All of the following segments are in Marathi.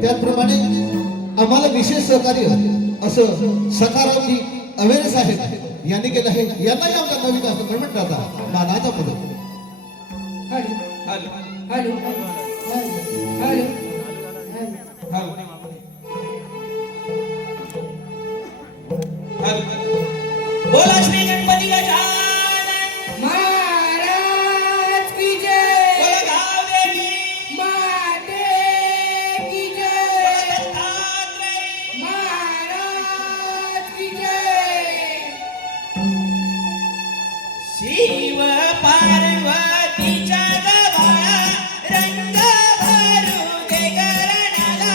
त्याचप्रमाणे आम्हाला विशेष सहकार्य असं सखारामजी अवेरे साहेब यांनी केलं आहे. यांनाही आमचा नवीन असं म्हणतात मानाचा पदक. हॅलो हॅलो हॅलो बोला श्री गणपती गजानन महाराज की जय. बोला गावदेवी माते की जय. बोला दत्तात्रय महाराज की जय. शिव पार्वतीच्या गवाळा रंग भरू दे करणाला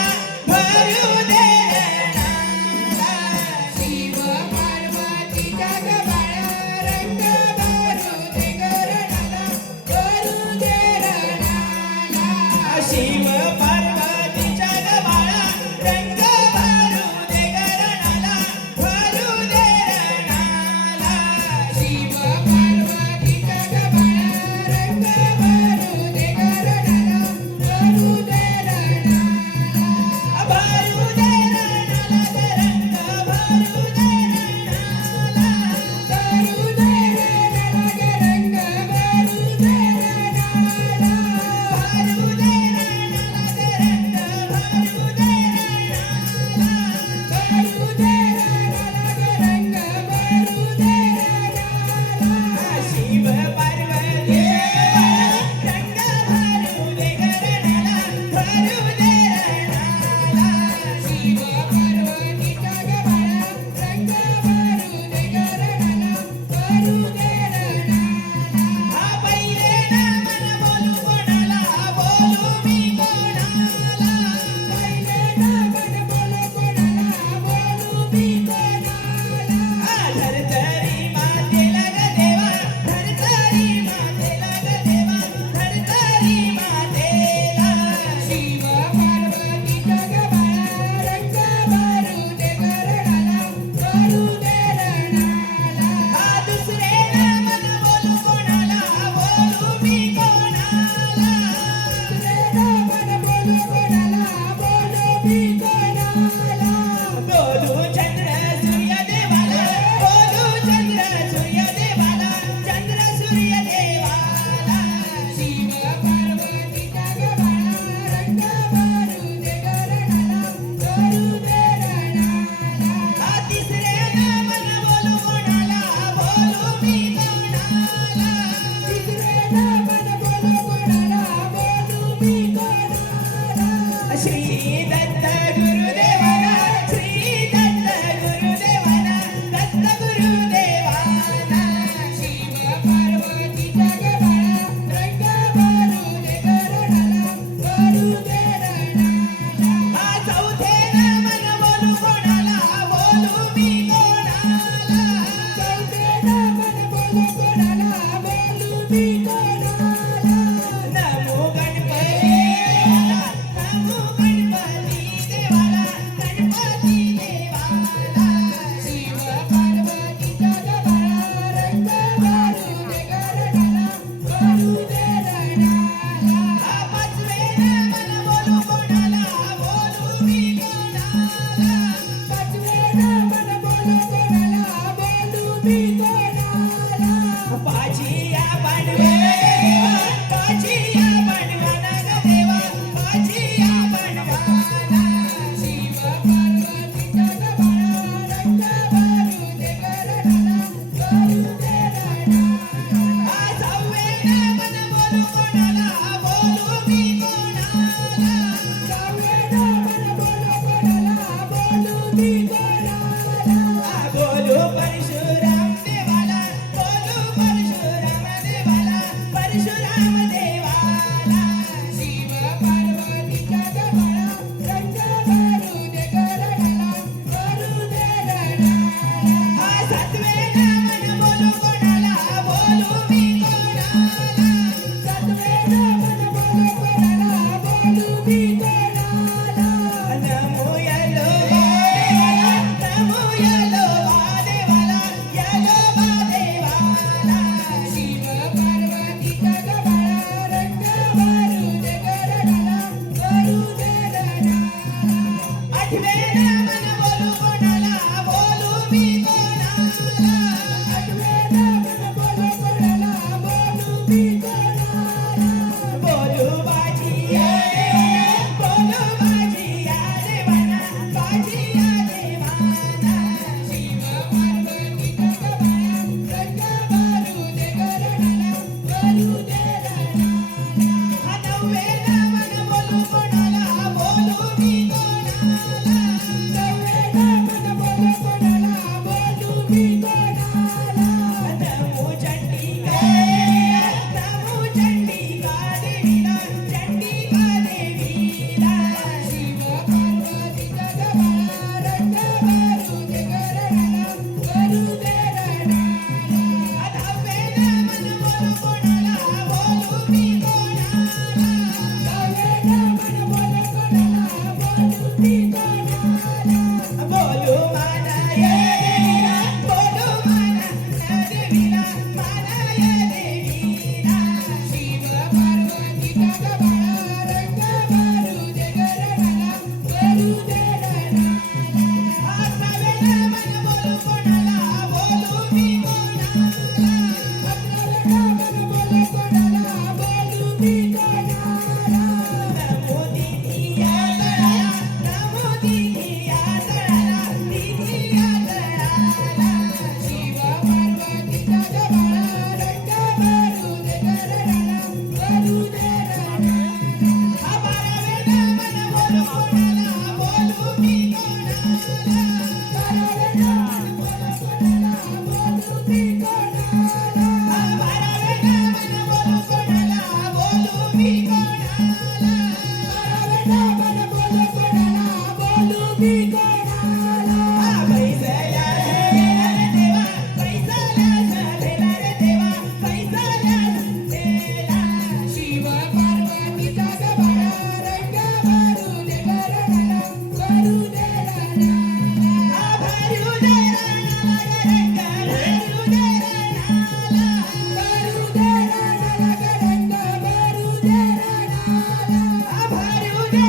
दे राणाला भरू दे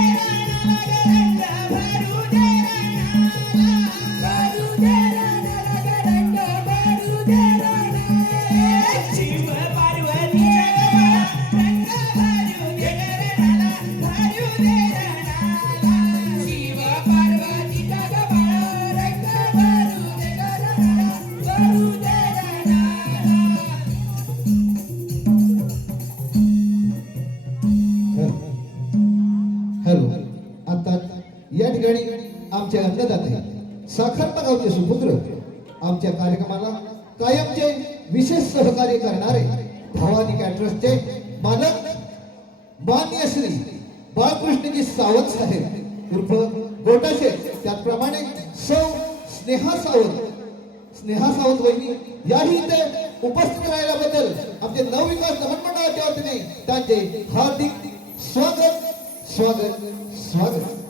राणाला भरू दे शिव पार्वतीच्या रंग भरू दे राणाला भरू दे राणाला शिव पार्वतीचा गबाळ रंग भरू दे राणाला भरू दे राणाला हॅलो आता या ठिकाणी आमचे अन्नदाते साखरपा गावचे सुपुत्र आमच्या कार्यक्रमाला कायमचे विशेष सहकार्य करणारे भवानी कॅटरर्सचे मालक मान्य श्री बाळकृष्णजी सावंत साहेब उर्फ गोटाशे त्याचप्रमाणे सौ स्नेहा सावंत वहिनी याही इथे उपस्थित राहिल्याबद्दल आमचे नवविकास मंडळाच्या वतीने त्यांचे हार्दिक स्वागत स्वागत स्वागत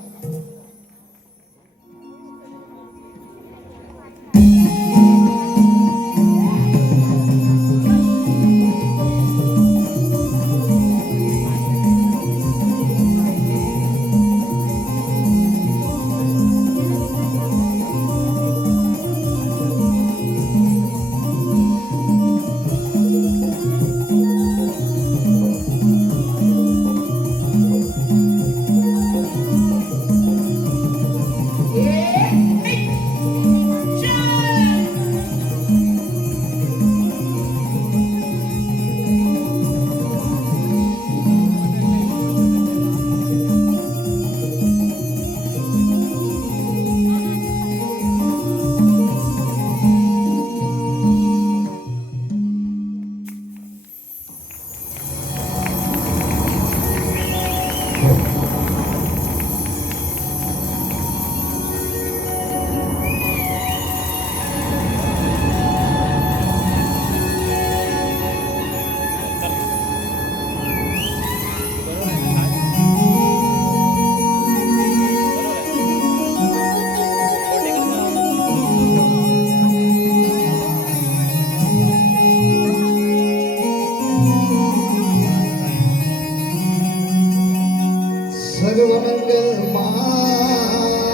सर्वमंगल मांगल्ये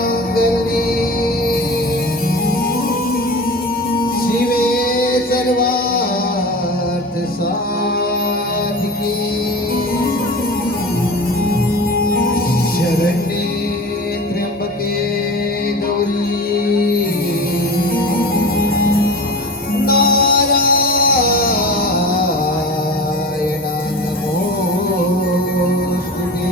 शिवे सर्वार्थ साधिके शरण्ये त्र्यंबके गौरी नारायणा नमोस्तुते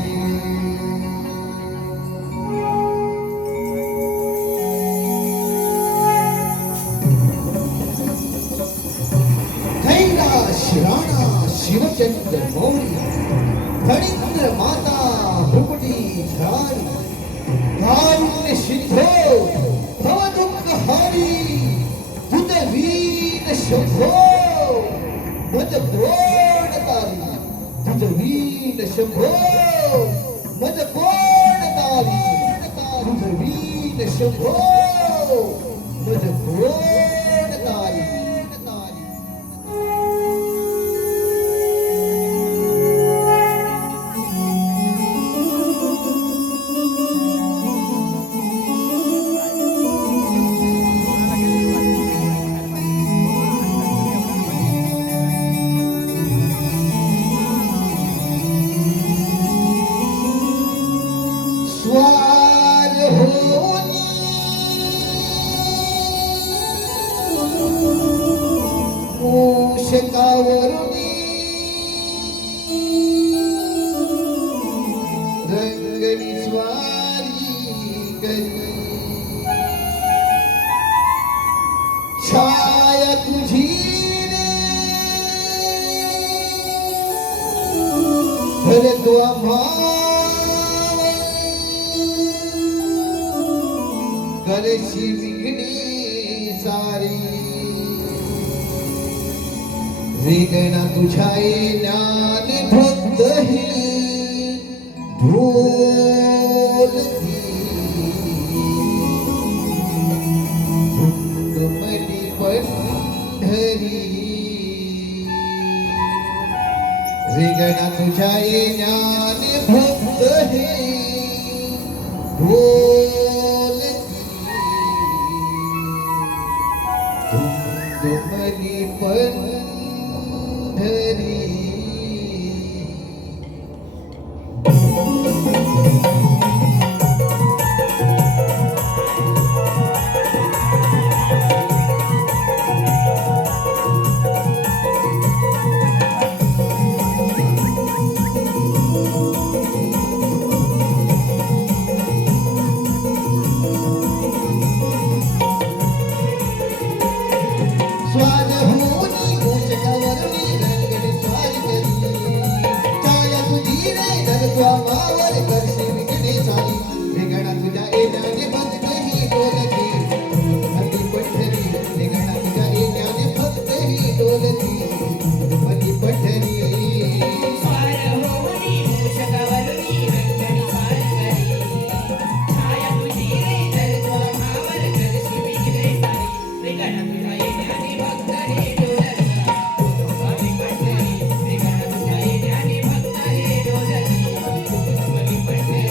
शिराणा शिवचंद्र मौर्य फणींद्र माता हुकटी झारी कारुण्य सिद्धो भवदुःख हारी तुझ वीण शंभो मज द्रोण तारी तुझ वीण शंभो मज द्रोण तारी तुझ वीण शंभो मज द्रोण तारी स्वार होनी मूषकावरुनी रंगनी स्वारी करी छाया तुझी रे करशी विघ्नी सारी वेगना तुझ्या ज्ञान भक्त ही ढोलती धुंदमली पंढरी वेगना तुझ्या तुझ्या येण्याने भक्त हे बोलती तुमरी पंढरी स्वादभूनी मूषकावरुणी रंगणी स्वारी करी छाया तुझी रे धरत्वा मावर करशी विघ्ने चाली वेगळा तुझ्या येण्याने भक्त ही डोलती हल्ली पंढरी वेगळा तुझ्या येण्याने भक्त ही डोलती हल्ली पंढरी स्वार होऊनी मूषकावरुनी रंगणी स्वार करी छाया तुझी रे धरत्वा मावर करशी विघ्ने चाली वेगळा तुझ्या येण्याने भक्त हे डोलती तुमरी पंढरी वेगळा तुझ्या येण्याने भक्त हे डोलती तुमरी पंढरी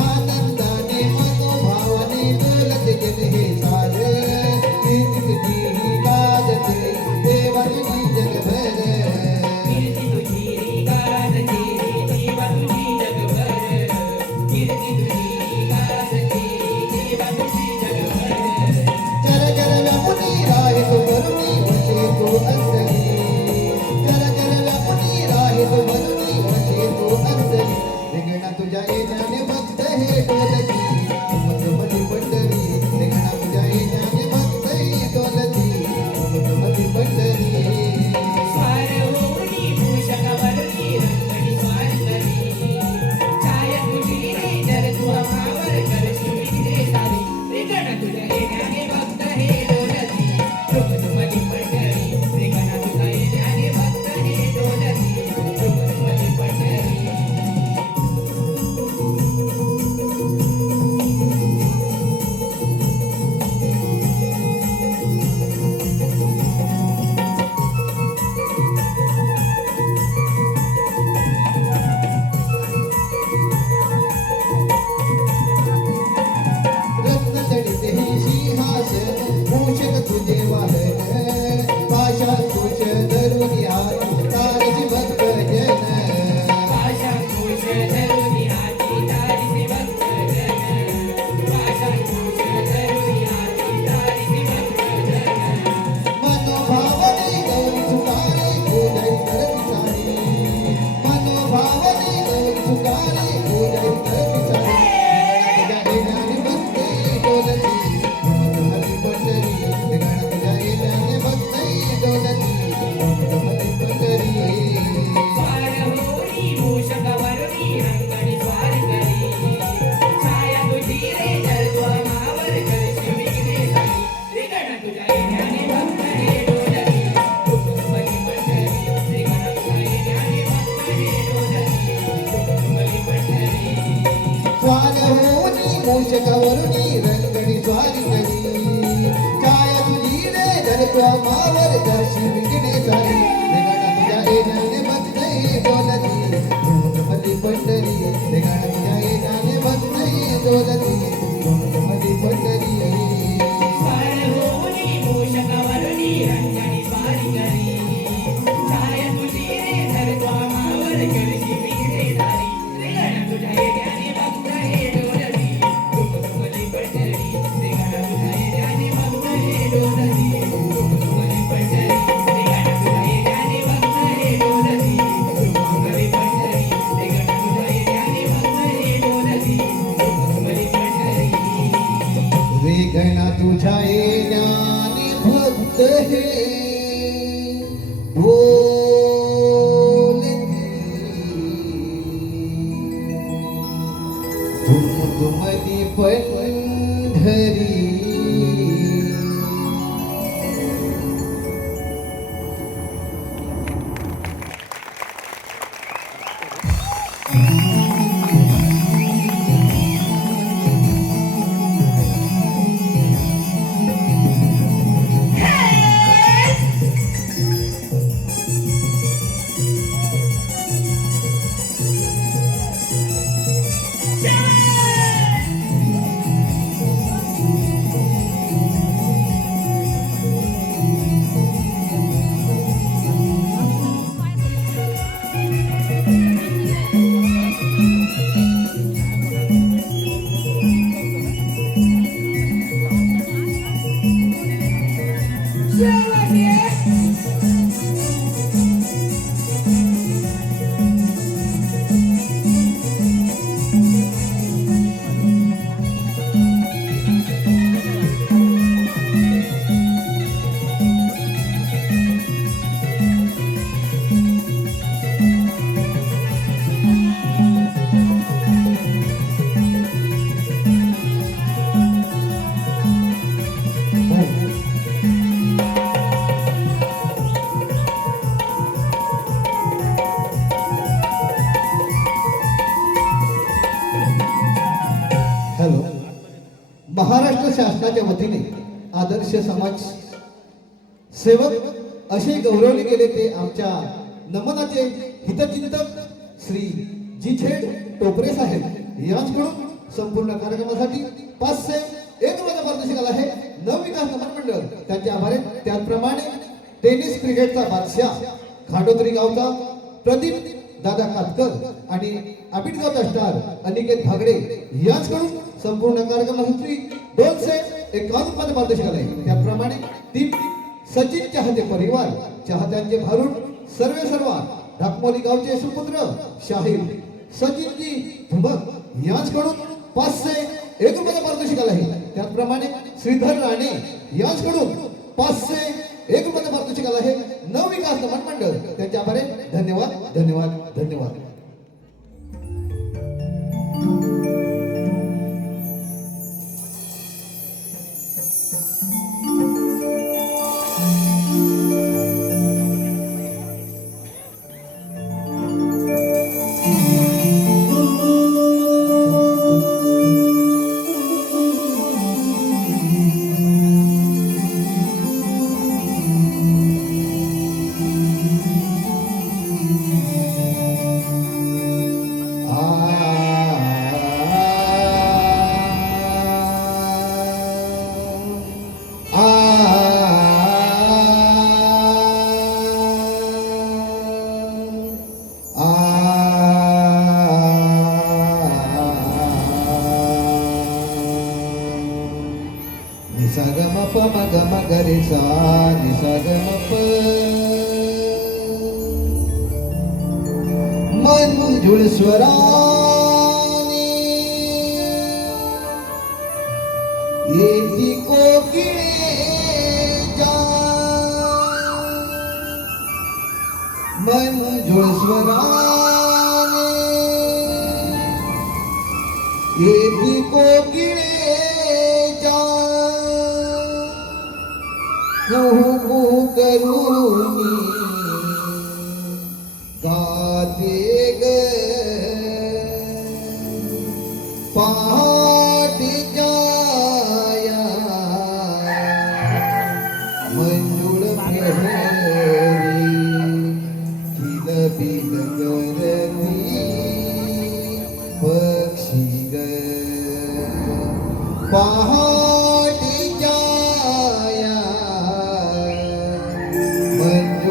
आनंदाने मनोभावाने डोलत गेले हे सारे कीर्ती तुझी ही गाजते देवाची जगभर कीर्ती तुझी गाजते देवा तुझी जगभर कीर्ती तुझी गाजते देवा तुझी जगभर चर चर व्यापुनी राहे तो वरुणी वशे तो अंतरी चर चर व्यापुनी राहे तो वरुणी वशे तो अंतरी वेगळा तुझ्या येण्याने भक्त हे डोलती मधुमधी पंढरी वेगळा तुझ्या येण्याने भक्त हे डोलती मधुमधी पंढरी स्वार होऊनी मूषकावरुनी रंगणी स्वार करी छाया तुझी रे धरत्वा मावर करशी विघ्ने चाली वेगळा तुझ्या येण्याने भक्त हे डोलती तुमरी पंढरी वेगळा तुझ्या येण्याने भक्त हे डोलती तुमरी पंढरी रत्न जडिते ही सिंहासन मूषक तुझे वाहन भाषा तुझ धरुणी हाती तारची भक्त जन भाषा घोष धरुणी हाती तारीसी भक्त जन भाषा घोष धरुणी हाती तारीसी भक्त जन मनोभावने गौरी तुकारे पूजई करती सारी मनोभावने गौरी तुकारे पूजई करती सारी तुझ्या येण्याने भक्त डोलती मधुमती पंढरी वेगळा तुझ्या येण्याने भक्त डोलती मधुमती पंढरी स्वार होऊनी मूषकावरुनी रंगणी स्वार करी छाया तुझी रे धरत्वा मावर करशी विघ्ने चाली वेगळा तुझ्या येण्याने भक्त हे डोलती तुमरी पंढरी वेगळा तुझ्या येण्याने भक्त हे डोलती तुमरी पंढरी स्वागहोनी मूषकावरुणी रंगणी स्वारी करी छाया तुझी रे धरत्वा मावर करशी विघ्ने चाली वेगळा तुझ्या येण्याने भक्त डोलती मधुमती पंढरी वेगळा तुझ्या येण्याने भक्त डोलती मधुमती पंढरी स्वार होऊनी मूषकावरुनी रंगणी स्वार करी छाया तुझी रे धरत्वा मावर करशी विघ्ने चाली वेगळा तुझ्या येण्याने भक्त हे डोलती तुमरी पंढरी वेगळा तुझ्या येण्याने भक्त हे डोलती तुमरी पंढरी वेगळा तुझ्या येण्याने भक्त हे डोलती तुमरी पंढरी वेगळा तुझ्या येण्याने भक्त हे डोलती तुमरी पंढरी वेगळा तुझ्या येण्याने भक्त हे बोलती तुमरी पंढरी. 「महाराष्ट्र शासनाच्या वतीने आदर्श समाज सेवक असे गौरवले गेले ते आमच्या नमनाचे हितचिंतक श्री जी.झेड टोपरे साहेब यांच्याकडून संपूर्ण कार्यक्रमासाठी 501 रुपयाचा पारितोषिक आला आहे. नवविकास नमन मंडळ त्यांचे आभार आहेत. त्याचप्रमाणे टेनिस क्रिकेटचा बादशाह खांडोत्री गावचा प्रदीप दादा कातकर आणि आबिटगावचा स्टार अनिकेत भागडे यांच्याकडून संपूर्ण कार्यक्रमासाठी 251 रुपयाचा पारितोषिक आला आहे. त्याचप्रमाणे टीम सचिन चाहते परिवार चाहत्यांचे भारूड सर्व ढाकमोली गावचे सुपुत्र शाहीर सचिनजी धुमक यांच्याकडून 501 रुपयाचा पारितोषिक आला आहे. त्याचप्रमाणे श्रीधर राणे यांच्याकडून 501 रुपयाचा पारितोषिक आला आहे. नवविकास नमन मंडळ त्यांच्या आभार आहे. धन्यवाद धन्यवाद धन्यवाद. मंजुळ स्वराने येती कोकिळे जा मंजुळ स्वराने येती कोकिळे जा कुहू करूनी गाते ग पहाटे जाया मंजुळ प्रहरी खिल बिल करती पक्षी ग पहाटे जाया मंजुळ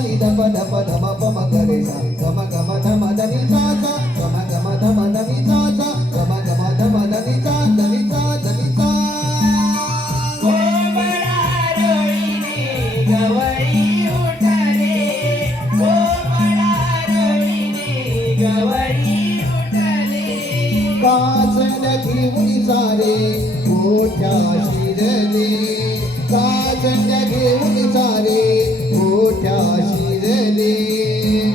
దని దప దప దమ పమ గరి సా గమ గమ ధమ దని సా సా గమ గమ ధమ దని సా సా గమ గమ ధమ దని సా దని సా దని సా कोमळा रोळीने गवळी उठले कोमळा रोळीने गवळी उठले काचन घेऊन सारे मोठ्या शिरले काचन घेऊन सारे मोठ्या शिरले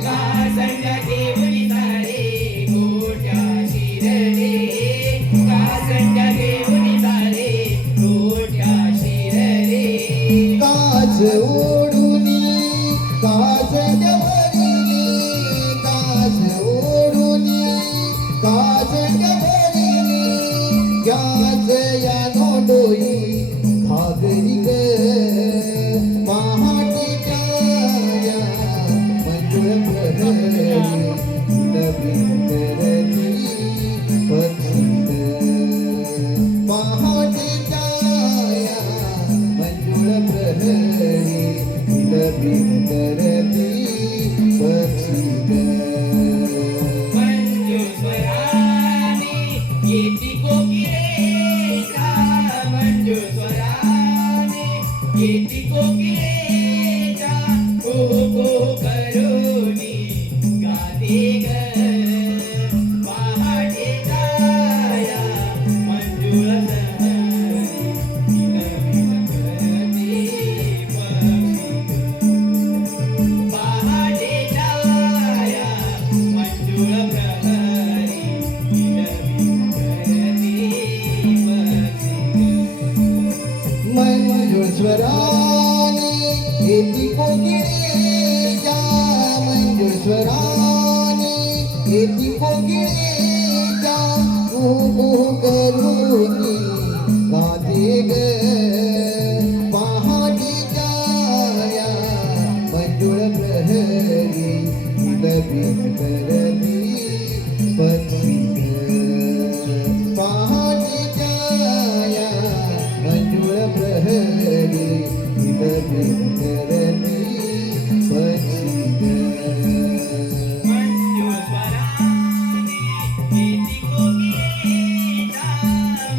कासंग घेऊन सारे गोट्या शिरले कासंग घेऊन सारे गोट्या शिरले काच ओढून काचन भरिले काच ओढून काचन भरिले याच या नोंदोई घागरी ग पहाटेच्या या मंजुळ प्रहरी नवीन करती पक्षी ग पहाटेच्या या मंजुळ प्रहरी नवीन करती पक्षी ग मंजू स्वराने येती कोकिळेच्या मंजू स्वराने येती कोकिळेच्या कुहू कुहू करुणी गाते ग पहाटेच्या या मंजुळ प्रहरी नवीन करती पक्षी पहाटेच्या या मंजुळ प्रहरी नवीन करती पक्षी मंजुळ स्वराने येती कोकिळेच्या मंजुळ स्वराने येती कोकिळेच्या कुहू करुणी गाते ग पहाटेच्या या मंजुळ प्रहरी नवीन करती पक्षी ग पहाटेच्या या मंजुळ प्रहरी नवीन करती पक्षी ग मंजू स्वराने येती कोकिळेच्या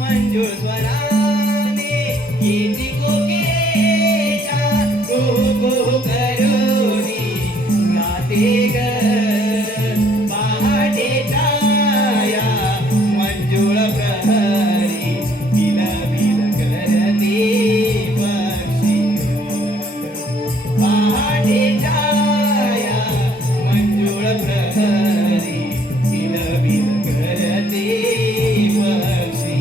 मंजू स्वराने येती कोकिळेच्या कुहू कुहू करुणी गाते ग पहाटेच्या या मंजुळ प्रहरी विलविल करते पक्षी पहाटेच्या या मंजुळ प्रहरी विलविल करते पक्षी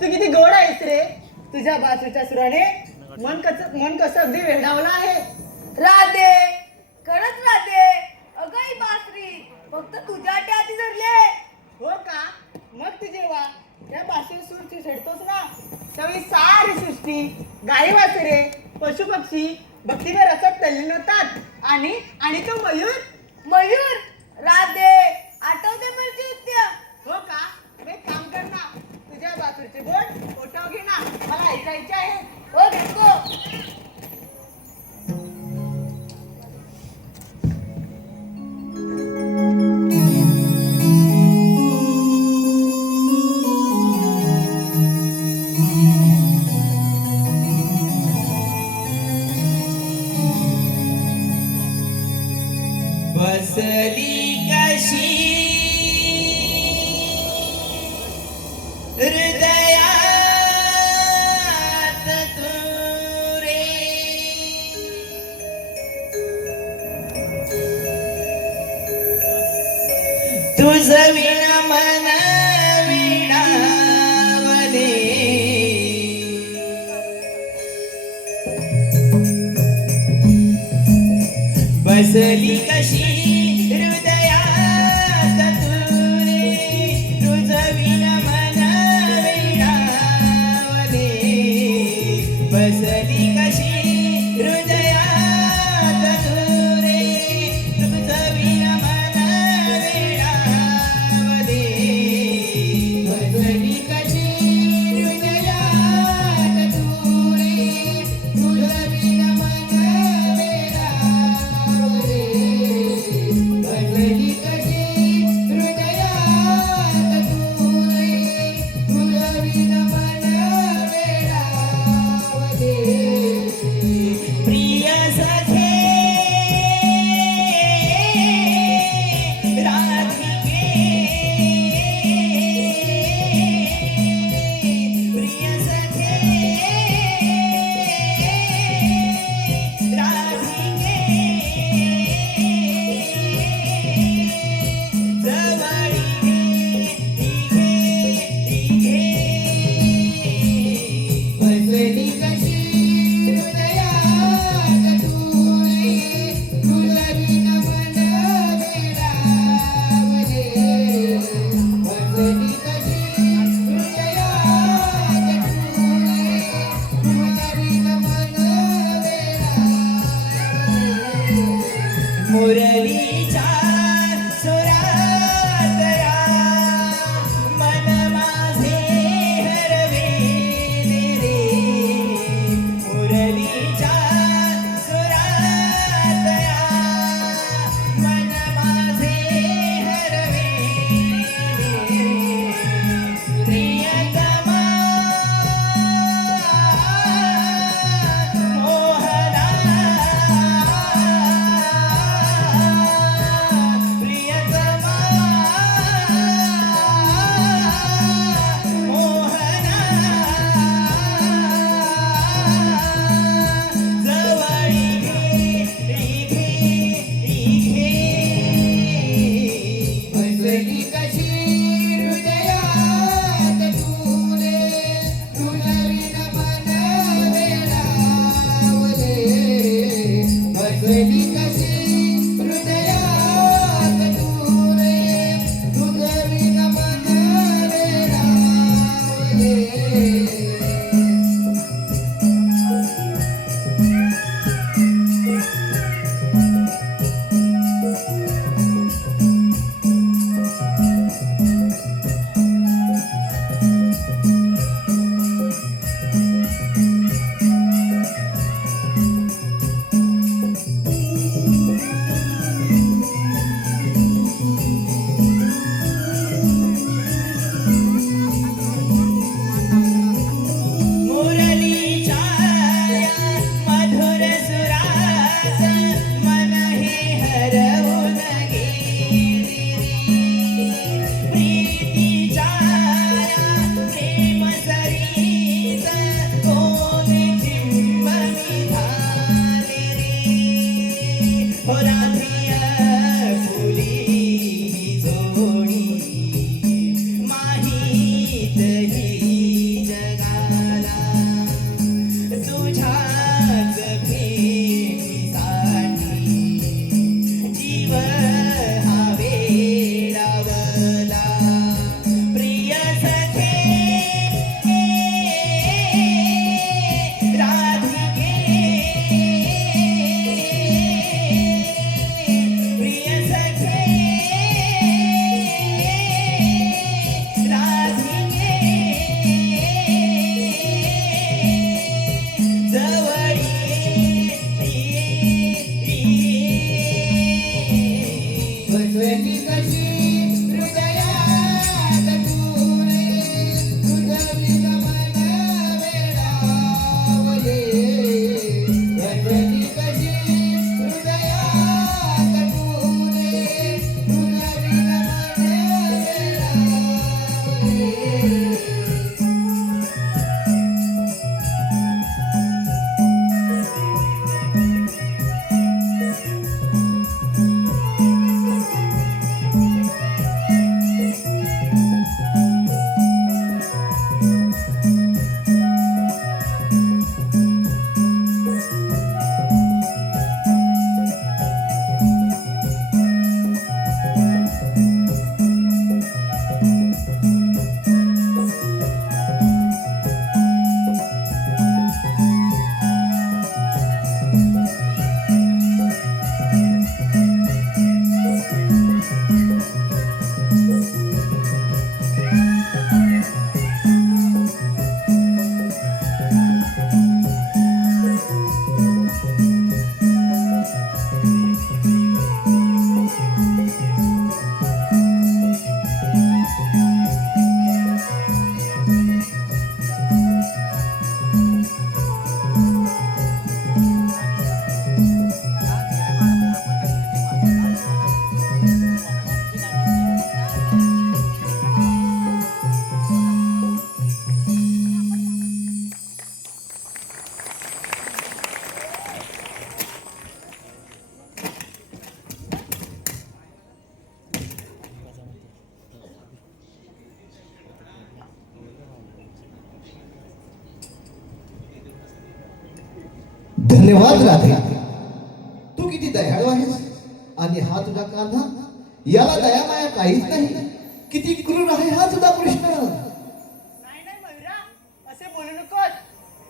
तू किती गोड आहेस रे. तुझ्या बाजूच्या सुराने मन कसं अगदी वेडावलं आहे. राधे खरंच राधे अगं ही बासरी फक्त तुझ्या हाती धरले. हो का? मग तू जेव्हा त्या बासरी सूर छेडतोस ना त्यावेळी सारी सृष्टी गाई वासरे पशु पक्षी भक्तिभर रसात तल्लीन होतात. आणि तो मयूर मयूर राधे आठवते म्हणजे नृत्य. हो का? एक काम कर ना, तुझ्या बासरीचे बोट फोटो घे ना, मला ऐकायचे आहे. हो घेतो. धन्यवाद राधे, तू किती दयाळू आहेस. आणि हा तुझा कान्हा, याला दयामाया काहीच नाही. किती क्रूर आहे हा तुझा कृष्ण. नाही नाही मयुरा, असे बोलू नकोस.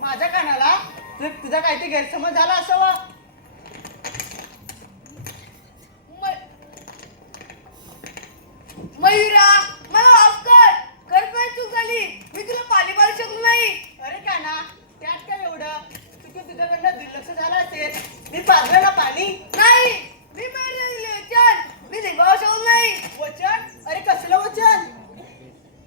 माझ्या कानाला तुझा काहीतरी गैरसमज झाला असावा. मयुरा, मला माफ कर. खरंच माझी चूक झाली. मी तुला पाणी पाजू शकलो नाही. अरे काना, त्यात काय एवढं? चुकून तुझ्याकडनं दुर्लक्ष झालं असेल. मी पाजलं ना पाणी. नाही, मी मयुरला दिले वचन. मी निभावू शकलो नाही. वचन? अरे कसलं वचन?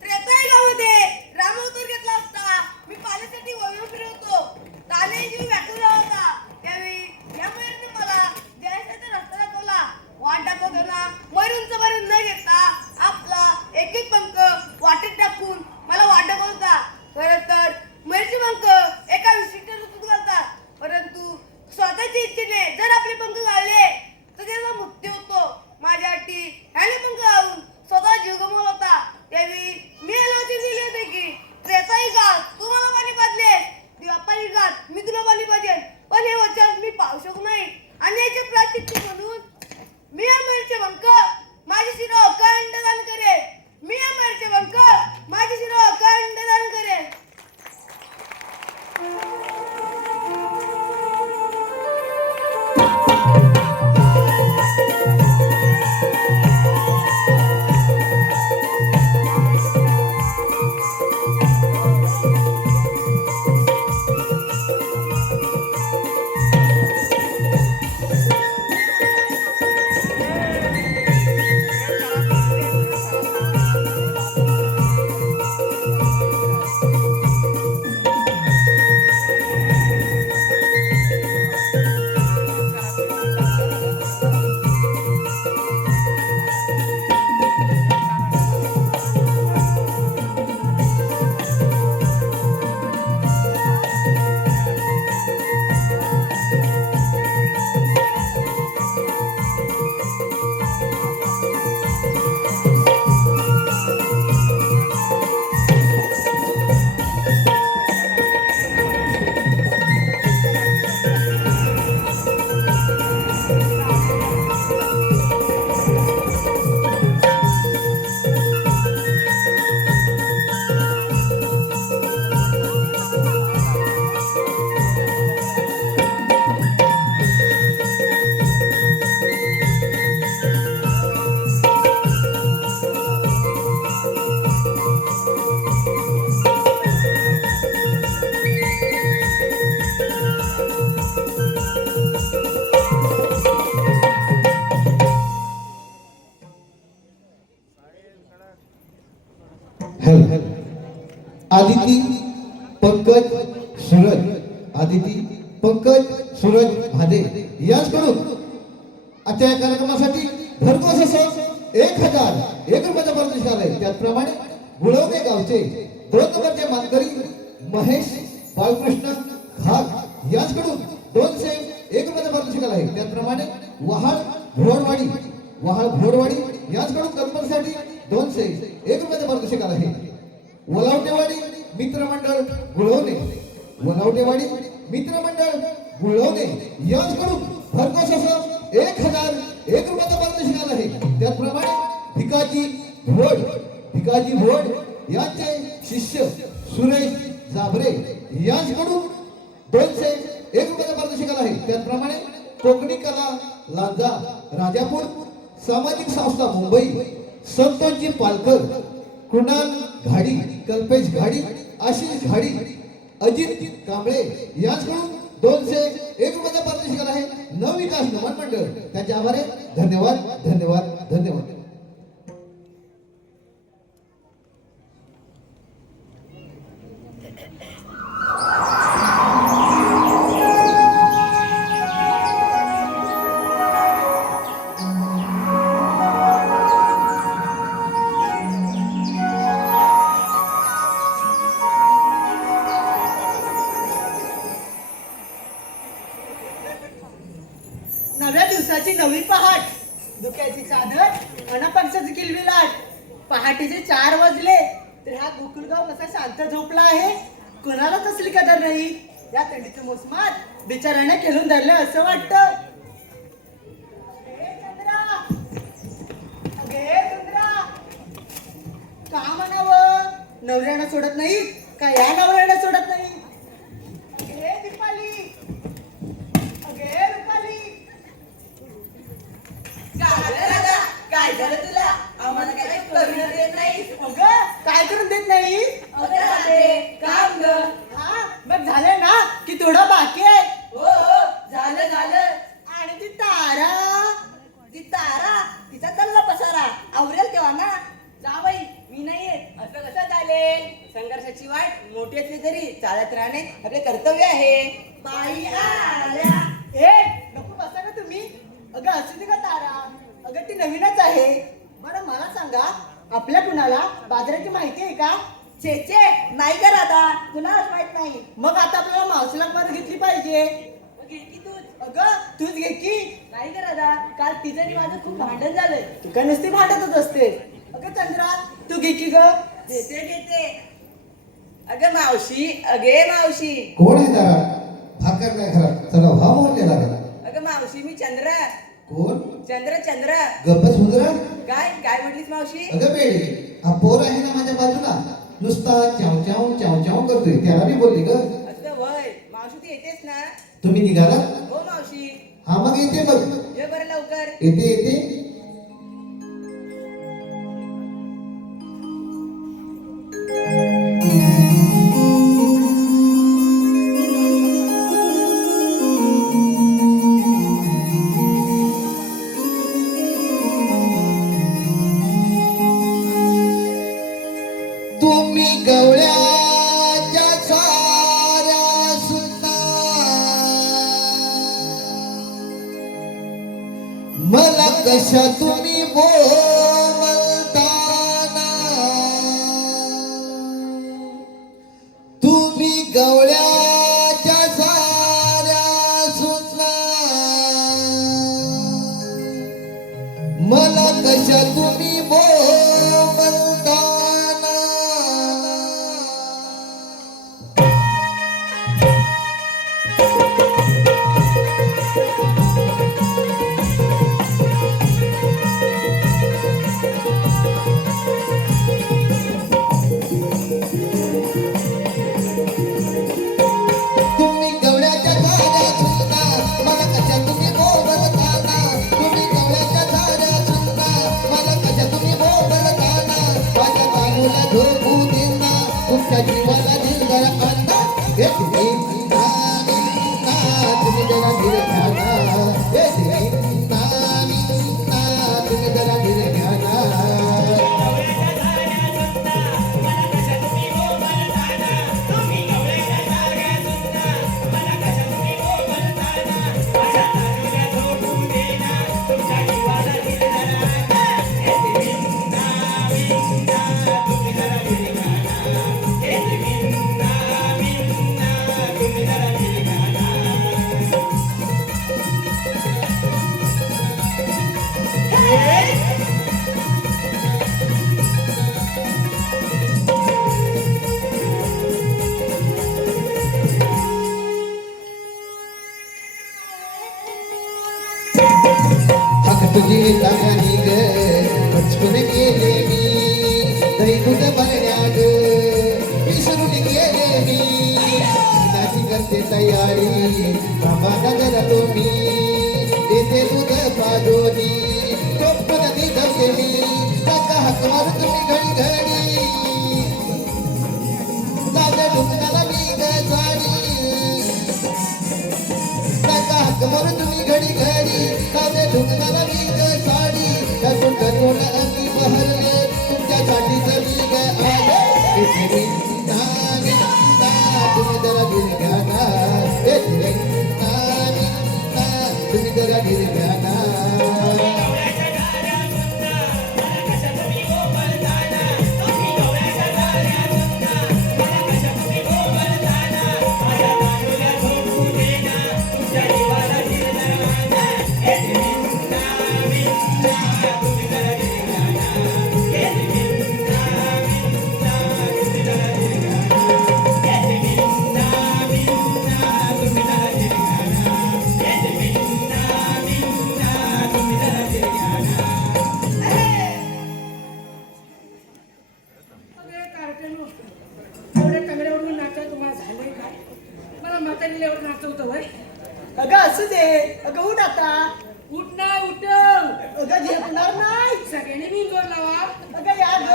त्रेतायुगामध्ये राम अवतार घेतला असता. मी पाण्यासाठी वळून फिरवतो. ताने जीव व्याकुळ झाला होता. त्यावेळी या मयूरने मला जयाचा रस्ता दाखवला. वाट दाखवताना मयूरचं बरं न घेता आपला एक एक पंख वाटेत टाकून मला वाट दाखवत होता. खरं तर मयूरचे पंख एका विशिष्ट ऋतूत घालतात. परंतु स्वतःच्या इच्छेने जर आपले पंख घालले तर त्याचा मृत्यू होतो. माझ्या अटी ह्याने पंख घालून स्वतः जीव गमावला होता. त्यावेळी मी याला वचन दिले होते की त्रेतायुगात तू मला पाणी पाजले, द्वापारयुगात मी तुला पाणी पाजेन. पण हे वचन मी पाहू शकू नाही. आणि याचे प्राचित्य म्हणून मी या मयूरचे पंख माझे शिर अखंड दान करेन. मी या मयूरचे पंख माझे शिर अखंड दान करेन. आदिती पंकज सूरज, आदिती पंकज सूरज भादे यांच्याकडून आजच्या या कार्यक्रमासाठी भरघोस असं 1001 रुपयाचा पारितोषिक आलंय. त्याचप्रमाणे गुळवणे गावचे 2 नंबरचे मानकरी महेश बाळकृष्ण घाग यांच्याकडून 201 रुपयाचा पारितोषिक आलंय. त्याचप्रमाणे वहाळ घोडवाडी यांच्याकडून गणपतीसाठी 201 रुपयाचा पारितोषिक आलंय. वलावटेवाडी मित्रमंडळ गुळवणे यांच्याकडून भरघोस असं 1001 रुपयाचा पारितोषिक आलं आहे. त्याचप्रमाणे भिकाजी भोड यांचे शिष्य सुरेश जाबरे यांच्याकडून 201 रुपयाचा पारितोषिक आलं आहे. त्याचप्रमाणे कोकणी कला लांजा राजापूर सामाजिक संस्था मुंबई संतोषजी पालकर, कुणाल घाडी, कल्पेश घाडी, आशिष घाडी, अजित कांबळे यांच्याकडून 201 रुपयाचा पारितोषिक आहे. नवविकास नमन मंडळ त्यांचे आभार आहे. धन्यवाद धन्यवाद धन्यवाद. नव्या दिवसाची नवी पहाट, धुक्याची चादर अनपक्षाची किलबिलाट. पहाटेचे 4 वाजले तर हा गोकुळगाव कसा शांत झोपला आहे. कोणाला कसली कदर नाही. या थंडीच्या मोसमात बिचाराने खेळून धरलं असं वाटतं. ए चंद्रा, अगे चंद्रा, का म्हणावं? नवऱ्यानं सोडत नाही का या नवऱ्यानं सोडत नाही? अगे दीपाली, अगे रुपाली. काय झालं तुला? आम्हाला काय करून देत नाही. अगं काय करून देत नाही? काम ग. हा मग झालं ना की थोडं बाकी आहे. हो झालं. आणि ती तारा, तिचा चालला पसारा आवरेल तेव्हा ना. जा बाई, मी नाही येत. असं कसं चालेल? संघर्षाची वाट मोठी असली तरी चालत राहणे आपले कर्तव्य आहे. बाई आल्या. ए नको बसा ना तुम्ही. अगं असू दे का तारा, अगं ती नवीनच आहे. बरं मला सांगा, आपल्या कुणाला बाजाराची माहिती आहे का? छे नाही कर आता, कुणालाच माहित नाही. मग आता आपल्याला मावशीला मदत घेतली पाहिजे. मग घे की तूच. अगं तूच घे की. नाही कर आता, काल तिचं आणि माझं खूप भांडण झालंय. तू काय नुसती भांडतच असते. अगं चंद्रा तू घे की ग. घेते. अगं मावशी, अगे मावशी. कोण आहे दारात? भाकर नाही घरात, चला व्हा मोडलेला घरात. अगं मावशी, मी चंद्रा. कोण? चंद्रा. गप्पच मुद्रा. काय म्हटलीस मावशी? अगं बेडी, हा पोर आहे ना माझ्या बाजूला, नुसता चाव चाव करतोय, त्याला मी बोलली ग. असं वय मावशी, ती येतेस ना? तुम्ही निघाला? हो मावशी. हा मग येते मग. ये बरं लवकर. येते. तुम्ही गवळ्याच्या साऱ्या सुना, मला कशा तुम्ही बोलताना. तुम्ही गवळ्याच्या साऱ्या सुना, मला कशा तुम्ही बोलताना. तुम्ही गवळ्याच्या झाऱ्या सुना, मला कशा तुम्ही बोलताना. तुम्ही गवळ्याच्या झाऱ्या सुना, मला कशा तुम्ही बोलताना. माझ्या बाजूला झोपू देना, तुमच्या जीवाला दिलदार अन्ना. हे तुम्ही तुम्ही जरा धीरे घ्या ना. हे तुम्ही जरा धीरे घ्या ना. तुझी लागणी ग पचकून गेले मी, दैनूत भरण्या ग विसरून गेले मी. नाची करते तयारी, बाबा नजर तुम्ही देते दूध पाजोनी. टोपटून निघते मी, काका हाक मार तुम्ही घडी घडी. माझ्या डोक्याला मी ग साडी, काका हाक मार तुम्ही घडी घडी. माझ्या डोक्याला मी ग साडी, कसून करून अंगी बहरले तुमच्यासाठी मी ग आले. तुम्ही जरा धीरे घ्या ना. तुम्ही जरा धीरे घ्या ना. म्हाताऱ्यानं एवढ्या तंगड्यावरून नाचा तुम्हाला झालंय काय? मला म्हातारीला एवढं नाचवतं वय. अगं असू दे. अगं उठ आता. उठ ना उठव. अगं झेपणार नाही. सगळ्यांनी मी जोर लावा. अगं या ग.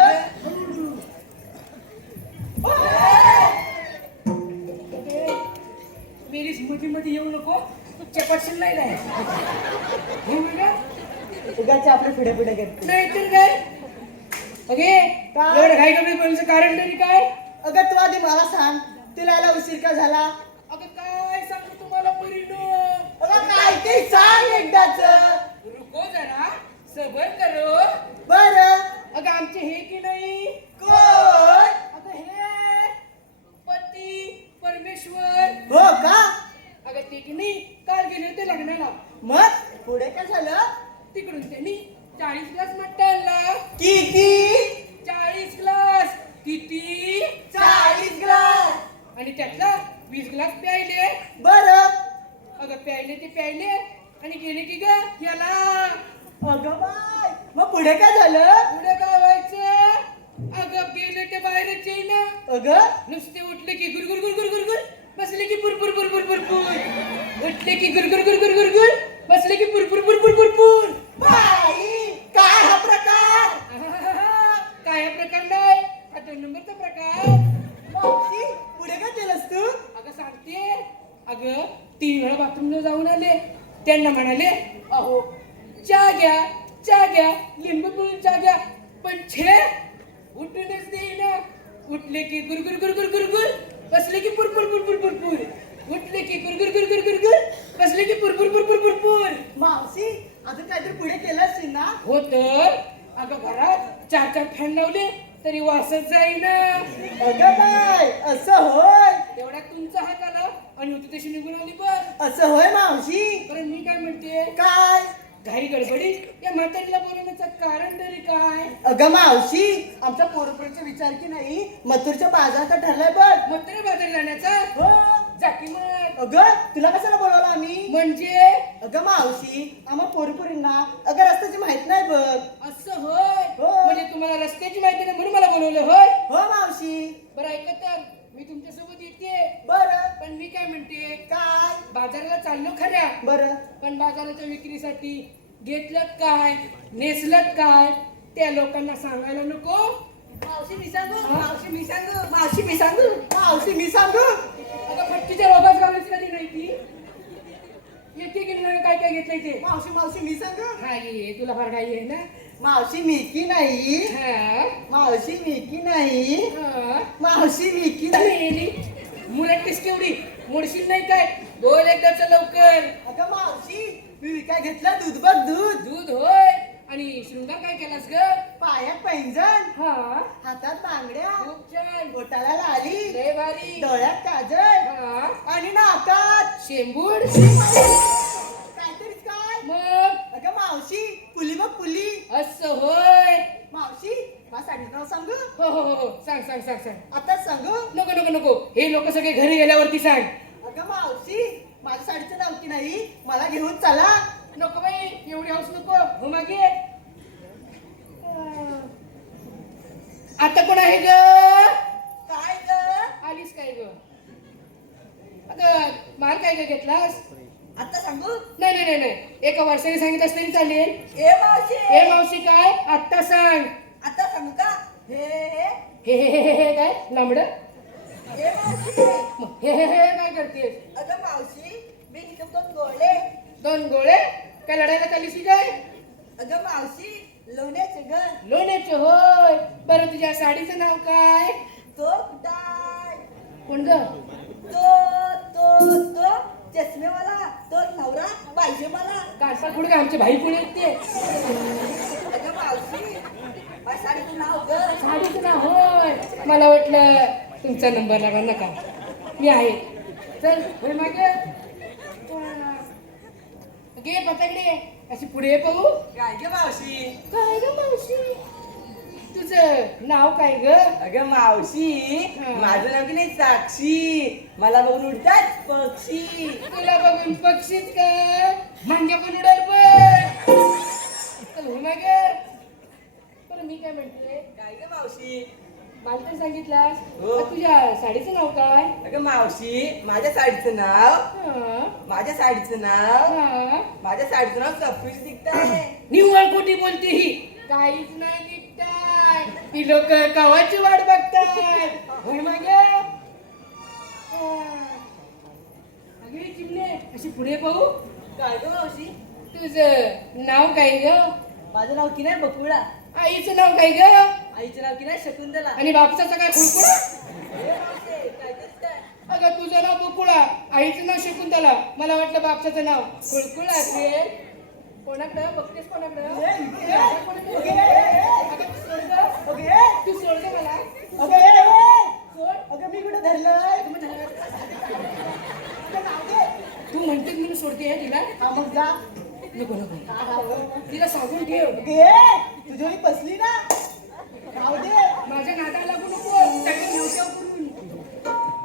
मेरी मध्ये मध्ये येऊ नको. चपटशील नाही राय. हे बघा. उगाचे आपले पुढे पुढे घेत. नाही तर काय? अगे काय? एवढं घाई गडबडीत बोलायचं कारण तरी काय? अगं तू आधी मला सांग, तुला यायला उशीर का झाला? अगं काय सांगू तुम्हाला परीनो? अगं काय ते सांग एकदाच. रुको जरा. सबर करो. बर. अगं आमचे हे की नाही? कोण? अगं हे पती परमेश्वर. हो का? अगं ते की नाही काल गेले होते लग्नाला. मग पुढे काय झालं? तिकडून त्यांनी 40 ग्लास मट्टा आणला. किती? 40 ग्लास. किती? 40 ग्लास. आणि त्यातला 20 ग्लास प्यायले. बर. अगं प्यायले ते प्यायले आणि गेले की ग याला. अगं बाय, मग पुढे काय झालं? पुढे काय व्हायचं? अगं गेले ते बाहेरच येईना. अगं नुसते उठले की गुरगुर गुरगुर गुरगुर, बसले की पुरपुर पुरपुर पुरपुर, उठले की गुरगुर गुरगुर गुरगुर, बसले की पुरपुर पुरपुर पुरपुर. बाई, काय हा प्रकार? काय हा प्रकार नाही, हा 2 नंबरचा प्रकार. मावशी, पुढे काय केलंस तू? अगं सांगते. अगं 3 वेळा बाथरूमला जाऊन आले. त्यांना म्हणाले अहो चहा घ्या लिंबू पिळून चहा घ्या. पण छे उठूनच देईना. उठले की गुरगुर गुरगुर गुरगुर, बसले की पुरपुर पुरपुर पुरपुर, उठले की गुरगुर गुरगुर गुरगुर, बसले की पुरपुर पुरपुर पुरपुर. मावशी, अजून काहीतरी पुढे केलं असेल ना? हो तर. अगं घरात 4 फॅन लावले तरी वासच जाईना. अगं बाय, असं होय. तेवढ्यात तुमचा हात आला आणि होती तशी निघून आली. पण असं होय मावशी. कारण मी काय म्हणते, काय? घाई गडबडी या म्हातारीला बोलवण्याचं कारण तरी काय? अगं मावशी, आमच्या पोरपोरीचा विचार की नाही मथुरच्या बाजारात ठरलाय बघ. म्हातारी बाजारी जाण्याचा. हो. जाकी मग. अगं तुला कशाला बोलवलं आम्ही? म्हणजे अगं मावशी, आम्हा पोरपोरींना अगं रस्त्याची माहित नाही बघ. असं होय. हो. म्हणजे तुम्हाला रस्त्याची माहिती नाही म्हणून मला बोलवलं होय. हो मावशी. बरं ऐका तर, मी तुमच्यासोबत येते. बरं. पण मी काय म्हणते, काय? बाजाराला चाललो खऱ्या, बरं. पण बाजाराच्या विक्रीसाठी घेतलं काय, नेसलं काय, त्या लोकांना सांगायला नको. मावशी मी सांगू. हा? मावशी मी सांगू. मावशी मी सांगू. मावशी मी सांगू. अगं फटकीच्या रोगाच घालायची कधी नाही ती. येते की नाही काय काय घेतलंय ते. मावशी मी सांगू. हा ये तुला फार घाई आहे ना. मावशी मी की नाही. हा मावशी मी की नाही. हा. मावशी मी की नाही. मेली मुलटतीस केवढी, मोडशील नाही काय? बोल एकदाच लवकर. अगं मावशी, मी विकाय घेतलं दूध बघ दूध. दूध होय. आणि शृंगार काय केलास ग? पायात पैंजण, हा हातात बांगड्या, खूप छान. बोटाला लाली, लय भारी. डोळ्यात काजळ हा आणि नाकात शेंबूड. काहीतरीच काय. मग अगं मावशी, पुली बघ पुली. असं होय. मावशी, माझ्या साडीचं नाव सांगू? हो हो हो सांग सांग सांग सांग. आताच सांगू? नको नको नको, हे लोक सगळे घरी गेल्यावरती सांग. अगं मावशी, माझ्या साडीचं नाव की नाही, मला घेऊन चला. नको बाई, एवढी हौस नको. हो मागे. आता कोण आहे ग? काय ग? आलीस काय ग? अगं माल काय काय घेतलास? आता सांगू. नाही नाही नाही नाही, एका वर्षाने सांगितलं तरी चालेल. ए मावशी. हे मावशी काय आत्ता सांग. आता सांगू का? हे हे काय लांबड? ए मावशी. हे काय करतेस? अगं मावशी, मी इथं 2 गोळे. 2 गोळे? काय लढायला चालीस की काय? अगं मावशी, लोण्याचे घर. लोण्याचे होय. बरं तुझ्या साडीचं नाव काय? तो कुठाय? कोण ग? तो चष्मेवाला, तो नवरा पाहिजे मला. कासा पुढे आमचे भाई पुढे आहेत ते. अगं मावशी, माझ्या साडीचं नाव ग. साडीचं नाव होय. मला वाटलं तुमचा नंबर लागा. नका, मी आहे. चल होय मागे. घे पताकडे अशी पुढे पाहू. काय ग मावशी? काय ग मावशी, तुझं नाव काय ग? अगं मावशी, हा. माझं नाव की नाही साक्षी. मला बघून उडतात पक्षी. तुला बघून पक्षीच का मांग्या पण उडाल पण. चल हो मागे. बरं मी काय म्हणते, काय ग मावशी? मला तर सांगितलास हो. मग तुझ्या साडीचं नाव काय अगं मावशी माझ्या साडीचं नाव हं, माझ्या साडीचं नाव हं. माझ्या साडीचं नाव सप्पीच दिसतंय. निव्वळ खोटी बोलते ही काहीच नाही निघताय ती लोक कवाची वाट बघतात होय मागे अगे चिमणे अशी पुढे पाहू काय गं मावशी तुझं नाव काय ग माझं नाव की नाही बकुळा आईचं नाव काय ग आईचं नाव की नाही शकुंतला. आणि बापसाचं काय खुळकुळा हे मावशी, काय तेच काय? अगं तुझं नाव बकुळा आईचं नाव शकुंतला मला वाटलं बापसाचं नाव खुळकुळा असेल कोणाकडं बघतेस कोणाकडं तू सोड गं मला सोड मी कुठे धरलंय तू म्हणतेस म्हणून सोडते तिला हा मग जा नको नको तिला सांगून ठेव तुझ्या बसली ना राहू दे माझ्या नादाला लागू नको त्याकडे नव्हत्या करून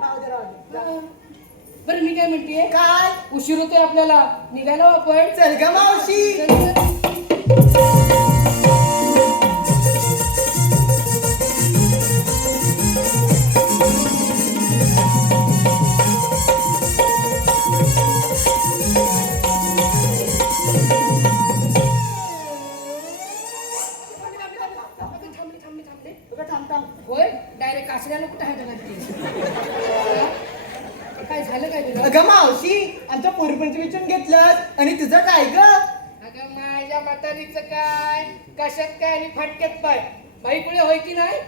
राहू दे जा. बरं मी काय म्हणतेय काय उशीर होतोय आपल्याला निघायला आपण चल ग मावशी थांबले तुला थांब थांब होय डायरेक्ट कासऱ्याला कुठं हात घालतेस काय झालं काय तुला अगं मावशी आमच्या पोरपंचमीतून घेतलंस आणि तुझं काय ग अगं माझ्या म्हातारीचं काय कशात काय आणि फाटक्यात पाय बाई पुढे होय की नाही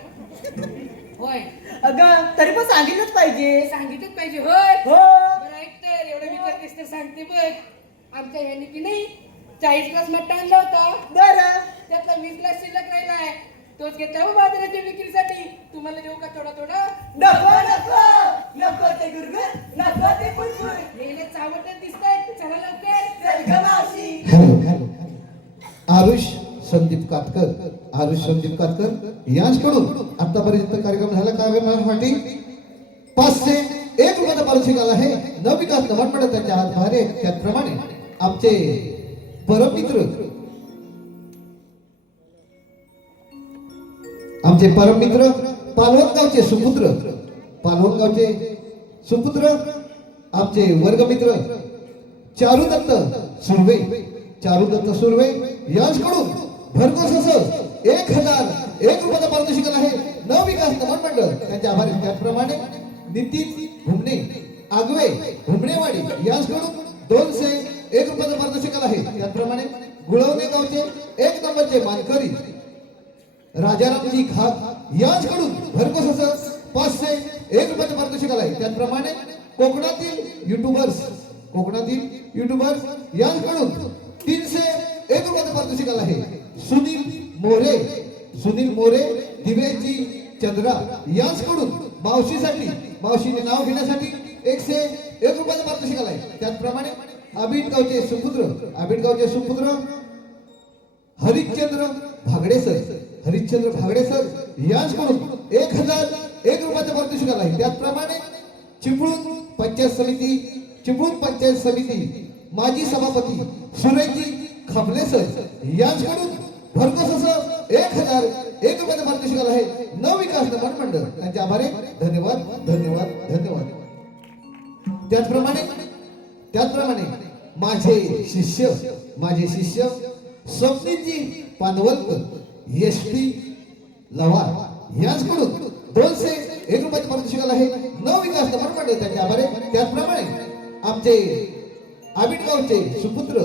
होय अगं तरी पण सांगितलंच पाहिजे सांगितलंच पाहिजे होय हो बरं ऐक तर एवढं विचारतेस तर सांगते बघ आमच्या ह्याने की नाही 40 ग्लास मट्टा आणला होता बरं त्यातला 20 ग्लास शिल्लक राहिलाय तोच घेतला हो बाजाराच्या विक्रीसाठी तुम्हाला देऊ का थोडा थोडा नको नको नको ते गुरगुर नको ते कुरकुर नेले चावटच दिसतायत चला लवकर चल ग मावशी हॅलो आरुष संदीप कातकर यांच्याकडून आतापर्यंत कार्यक्रम झाला कार्यक्रमासाठी 501 रुपयाचा पारितोषिक आला आहे नवविकास नवनमंडळ त्यांच्या हात बाहेर आहे. त्याचप्रमाणे आमचे परममित्र पालवणगावचे सुपुत्र आमचे वर्गमित्र चारुदत्त सुर्वे यांच्याकडून भरघोस असं 1001 रुपयाचा पारितोषिक आला आहे नवविकास नवनमंडळ त्यांच्या आभारी त्याचप्रमाणे नितीन आगवे हुमणेवाडी यांच्याकडून 201 रुपयाचा पारितोषिक आला आहे त्याचप्रमाणे गुळवणे गावचे 1 नंबरचे मानकरी राजारामजी घाग यांच्याकडून भरघोस असं 501 रुपयाचं पारितोषिक आलं आहे त्याचप्रमाणे कोकणातील युट्यूबर्स यांच्याकडून 301 रुपयाचं पारितोषिक आलं आहे सुनील मोरे दिव्याची चंद्रा यांच्याकडून मावशीने नाव घेण्यासाठी 101 रुपयाचं पारितोषिक आलं आहे त्याचप्रमाणे आबिडगावचे सुपुत्र हरिश्चंद्र भागडे सर यांच्याकडून 1001 रुपयाचं पारितोषिक आलं आहे त्याचप्रमाणे चिपळूण पंचायत समिती माजी सभापती सुरेशजी खबले सर यांच्याकडून भरघोस असं 1001 रुपयाचं पारितोषिक आलं आहे नवविकास नवनमंडळ त्यांचे आभारी धन्यवाद त्याचप्रमाणे माझे शिष्य स्वप्नीलजी पानवलकर एसटी लवार यांच्याकडून 201 रुपयाचं पारितोषिक आलं आहे नवविकास नवनमंडळ त्यांचे आभारी त्याचप्रमाणे आमचे आबिडगावचे सुपुत्र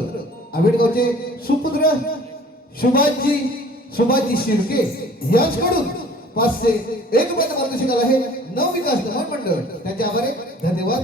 सुभाषजी शिर्के यांच्याकडून 501 रुपयाचं पारितोषिक आलं आहे नवविकास नवनमंडळ त्यांचे आभारी धन्यवाद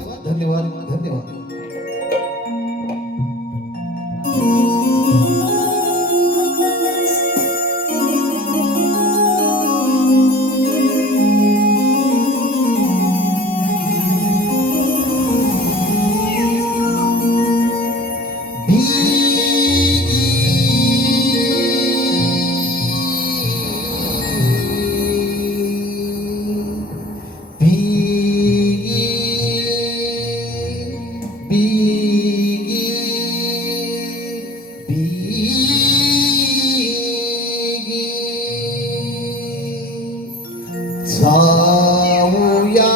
जाऊया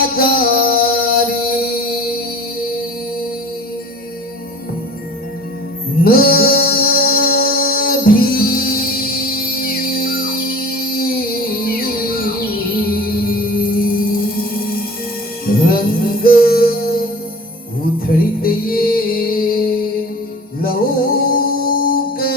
बाजारी नदी रंग उधळीत ये लवकरी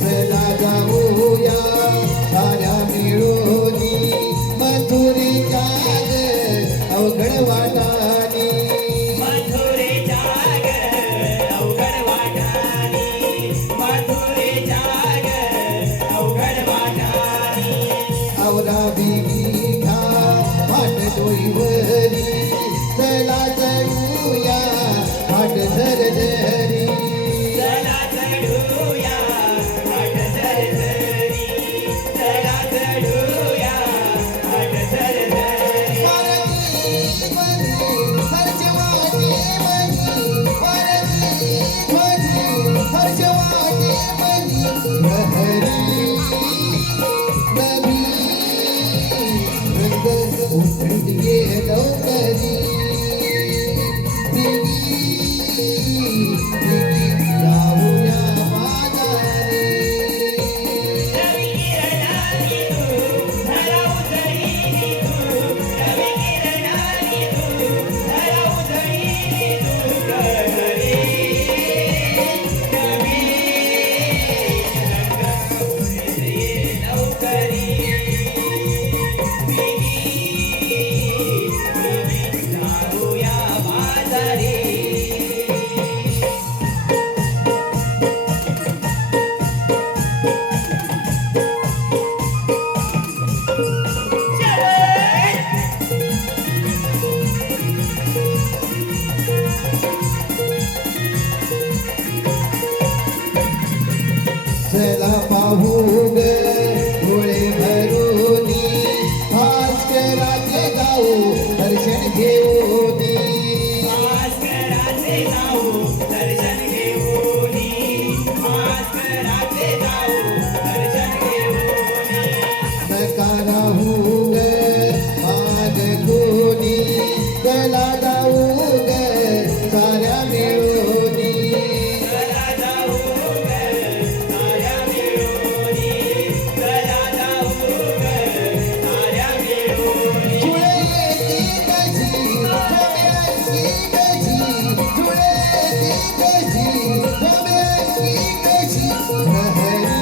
चला जाऊया साऱ्या मिळूनी मथुरेच्या अवघड वाटानी मथुरेच्या ग अवघड वाटानी मथुरेच्या ग अवघड वाटानी आवरा बिगी घ्या वाट डोईवरी चला चढूया वाट झरझरी चला चढूया वाट झरझरी चला चढूया वाट झरझरी रवी किरणानी तू धरा उजळीनी तू रवी किरणानी तू धरा उजळीनी तू गहरी रवी रंग उजळीत ये लवकरी जाऊया बाजारी चला पाहू ग डोळे भरूनी भास्कराचे जाऊ दर्शन घेऊनी भास्कराचे जाऊ दर्शन घेऊनी भास्कराचे जाऊ दर्शन घेऊनी नका राहू ग माग कोणी चला जाऊ ग साऱ्या मिळूनी चला जाऊ ग साऱ्या मिळूनी चला जाऊ ग साऱ्या मिळूनी जुळे येती कशी सोम्यांची कशी जुळे येती कशी सोम्यांची कशी लहरी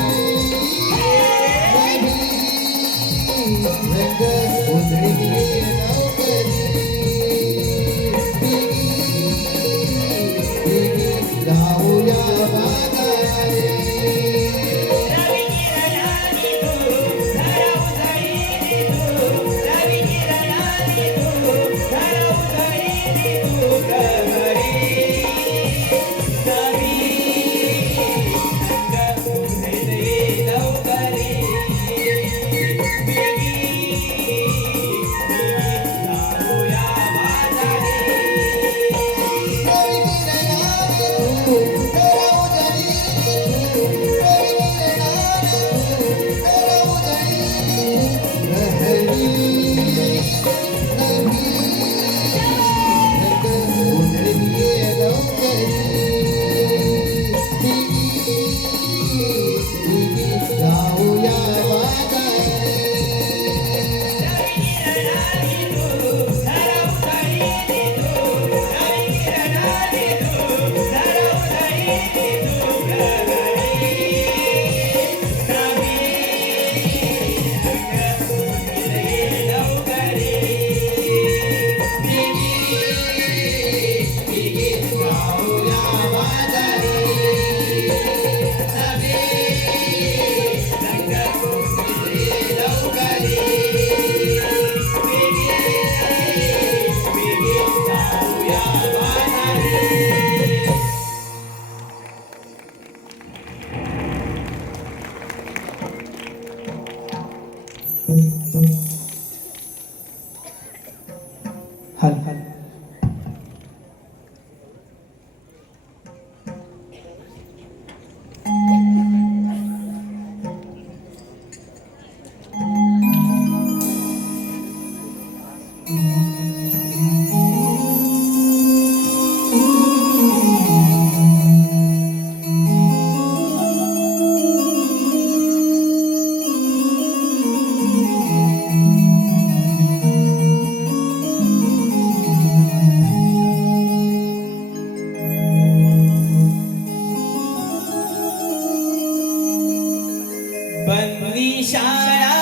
बंदी शाळा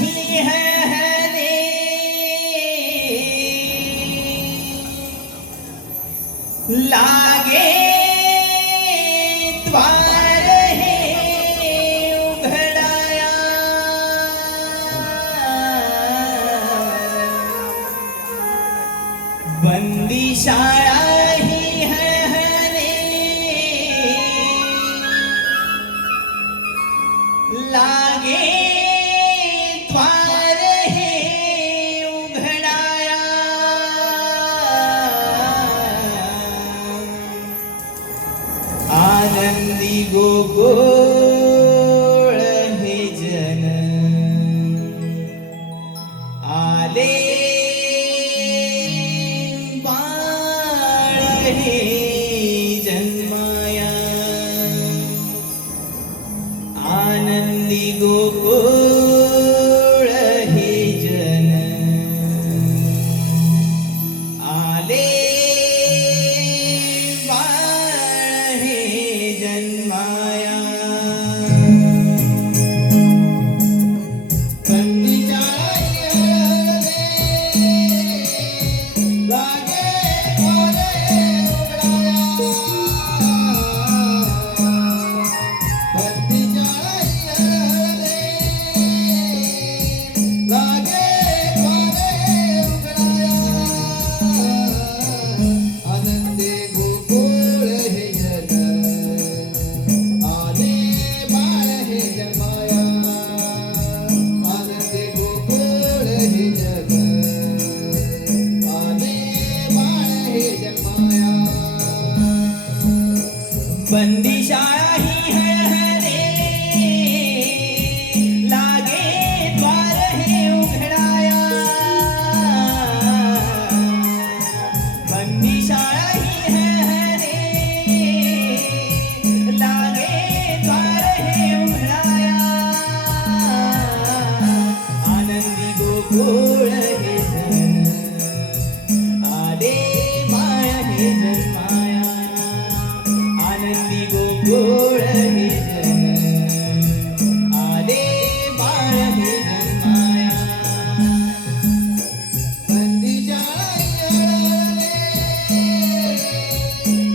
ही है लागे द्वार हे उघडाया बंदी शाळा ही है लागे द्वार हे उघडाया आनंदी गोकुळ हे जन आले बाळ हे जन्माया आनंदी गोकुळ हे जन आले बाळ हे जन्माया बंदी शाळा लागे द्वारे उघडाया बंदी शाळा लागे द्वारे उघडाया आनंदी गोकुळ हे जन आले बाळ हे जन्माया आनंदी गोकुळ हे जन आले बाळ हे जन्माया बंदी शाळा ही है लागे द्वार हे उघडाया बंदी शाळा ही है लागे द्वार हे उघडाया आनंदी गोकुळ हे जन आले बाळ हे जन्माया आनंदी गोकुळ हे जन आले बाळ हे जन्माया बंदी शाळा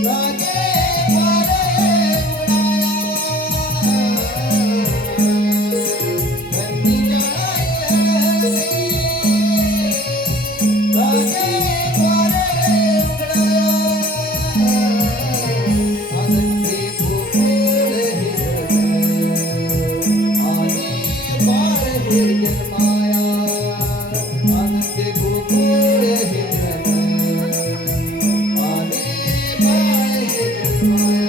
लागे द्वारे उघडाया बंदी शाळा लागे द्वारे उघडाया आनंदी गोकुळ हे जन आले बाळ हे जन्माया आनंदी गोकुळ हे जन आले बाळ हे जन्माया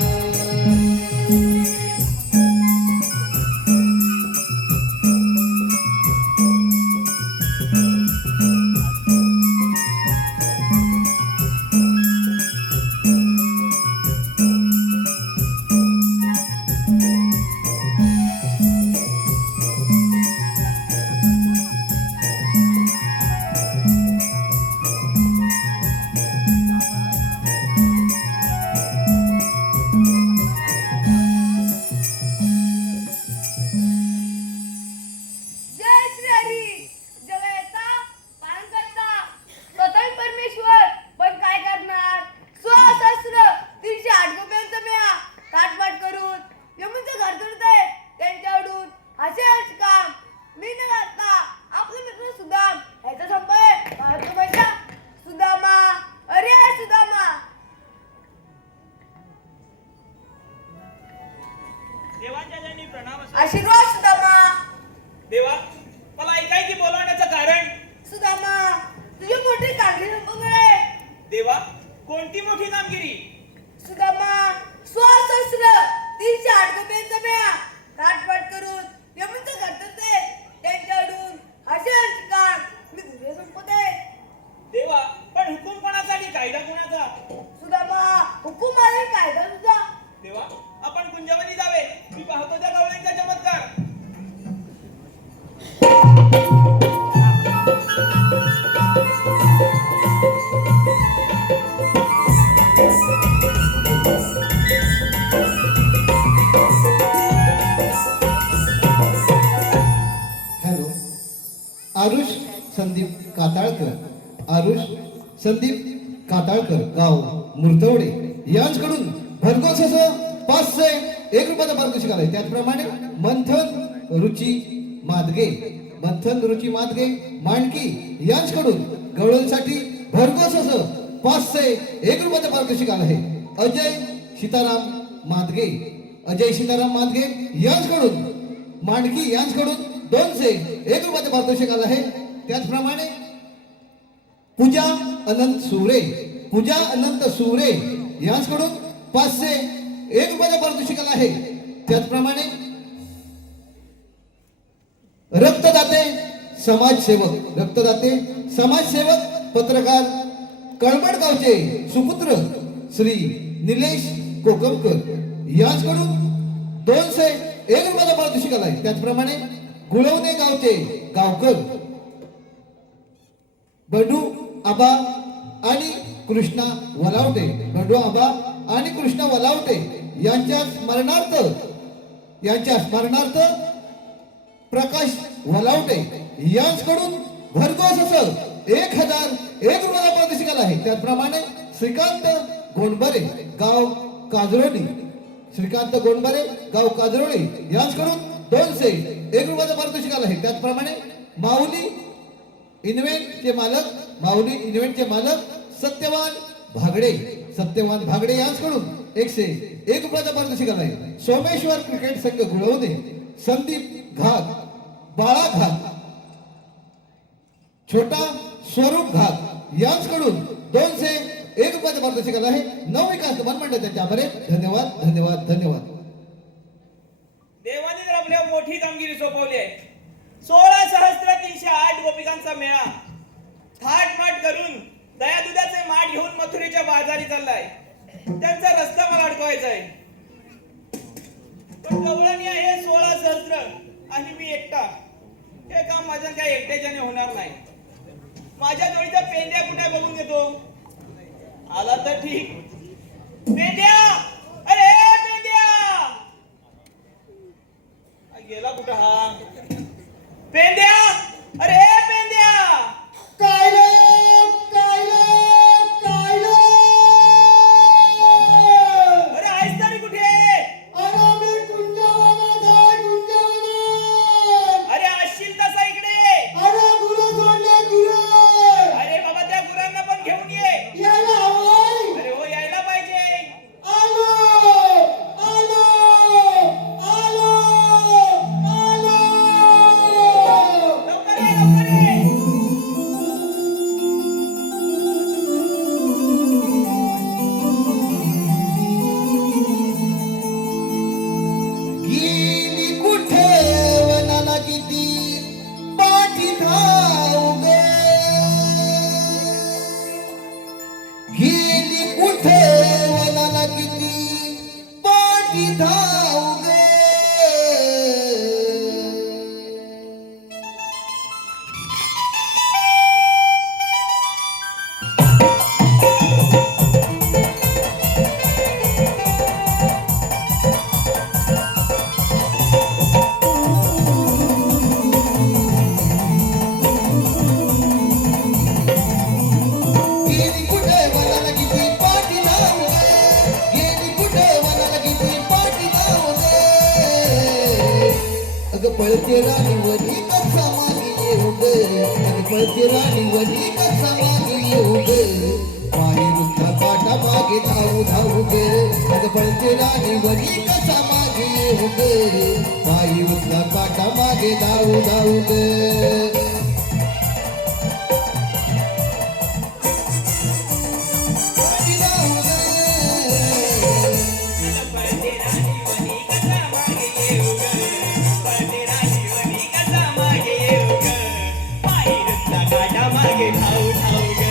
जय श्री हरी जगयता पालन करता स्वतः परमेश्वर पण काय करणार सहस्र 308 गोप्यांचा मेळा ताटपाट करून यमुनचं घर तुडतंय त्यांच्याकडून असे काम मी न घातला आपले मित्र सुदाम ह्याचा संपय भारत पैसा सुदामा अरे सुदामा देवाच्या जनी प्रणाम असो. आशीर्वाद सुदामा देवा मला ऐकायची बोलवण्याचं कारण सुदामा तुझी मोठी कांगडी संपंगळे देवा कोणती मोठी कामगिरी सुदामा सहस्र 308 गोप्यांचा मेळा ताटपाट करून यमुनचं घर तुडतंय त्यांच्याकडून असे काम मी तुझे संपते देवा पण हुकूम कोणाचा की कायदा कोणाचा सुदामा हुकूम आहे कायदा तुझा देवा आपण कुंजवनी जावे मी पाहतो त्या गवळींचा चमत्कार आरुष संदीप काताळकर, आरुष संदीप काताळकर, गाव मुर्तवडे यांच्याकडून भरघोस असं 501 रुपयाचं पारितोषिक आलंय. त्याचप्रमाणे मंथन रुची मादगे, मंथन रुची मादगे मांडकी यांच्याकडून गवळणसाठी भरघोस असं 501 रुपयाचं पारितोषिक आलं आहे. अजय सीताराम मादगे, अजय सीताराम मादगे यांच्याकडून मांडकी यांच्याकडून 201 रुपयाचं पारितोषिक आलं आहे. त्याचप्रमाणे पूजा अनंत सुरे, पूजा अनंत सुरे यांच्याकडून 501 रुपयाचं पारितोषिक आलं आहे. त्याचप्रमाणे रक्तदाते समाजसेवक, रक्तदाते समाजसेवक पत्रकार कळमड गावचे सुपुत्र श्री निलेश कोकमकर यांच्याकडून 201 रुपयाचा पारितोषिक आलाय. त्याचप्रमाणे गुळवणे गावचे गावकर बंडू आबा आणि कृष्णा वलावटे, बंडू आबा आणि कृष्णा वलावटे यांच्या स्मरणार्थ प्रकाश वलावटे यांच्याकडून भरघोस असं 1001 रुपयाचा पारितोषिक आला आहे. त्याचप्रमाणे श्रीकांत गोंडबरे, गाव काजरोली, श्रीकांत गोंडबरे गाव काजरोली यांच्याकडून 201 रुपयाचा पारितोषिक आला आहे. त्याचप्रमाणे माऊली इन्व्हेंटचे मालक, माऊली इन्व्हेंटचे मालक सत्यवान भागडे, सत्यवान भागडे यांच्याकडून 101 रुपयाचा पारितोषिक आला आहे. सोमेश्वर क्रिकेट संघ गुळवणे संदीप घाग, बाळा घाग, छोटा स्वरूप घाग यांच्याकडून 201 रुपयाचा पारितोषिक आला आहे. नवविकास वनमंडळ त्यांच्या आभारी. धन्यवाद धन्यवाद धन्यवाद. देवाने तर आपल्या मोठी कामगिरी सोपवली आहे. 16,308 गोपिकांचा मेळा थाटमाट करून दया दुधाचे माठ घेऊन मथुरेच्या बाजारी चाललाय. त्यांचा रस्ता मला अडकवायचा आहे. पण गवळणी आहे 16 सहस्त्र आणि मी एकटा. हे काम माझ्या काही एकट्याच्याने होणार नाही. माझ्या जोडीचा पेंड्या कुठे बघून घेतो. आला तर ठीक. पेंड्या, अरे पेंड्या, गेला कुठं हा पेंड्या, अरे पेंड्या. अरे आहेस तरी कुठे. अरे असशील तसा इकडे. अरे बाबा त्या गुरांना पण घेऊन ये. अरे हो यायला पाहिजे. लवकर ये, लवकर ये. गेली कुठे वनाला किती पाठी धाव गे, गेली कुठे वनाला किती पाठी धाव गे. गेली कुठे वनाला किती पाठी धाव गे, गेली कुठे वनाला किती पाठी धाव गे. अगं पळते राणीवरी कसा मागे येऊ ग, अगं पळते राणीवरी कसा मागे येऊ ग. पायी रुद्धा काटा मागे धावू धावू ग, अगं पळते राणीवरी कसा मागे येऊ ग. पायी रुद्धा काटा मागे धावू धावू ग. पळते राणीवनी कसा मागे येऊ ग, पळते राणीवनी कसा मागे येऊ ग. पायी रुतला काटा मागे धावू धावू ग.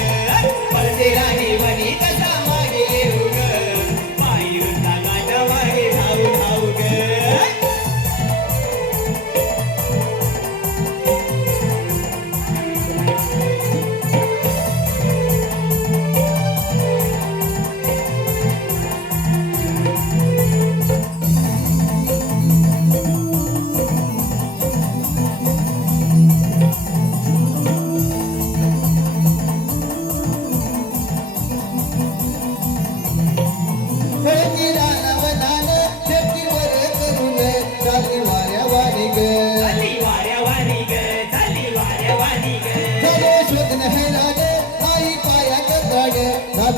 पळते राणीवनी कसा मागे येऊ ग, पायी रुतला काटा मागे धावू धावू ग.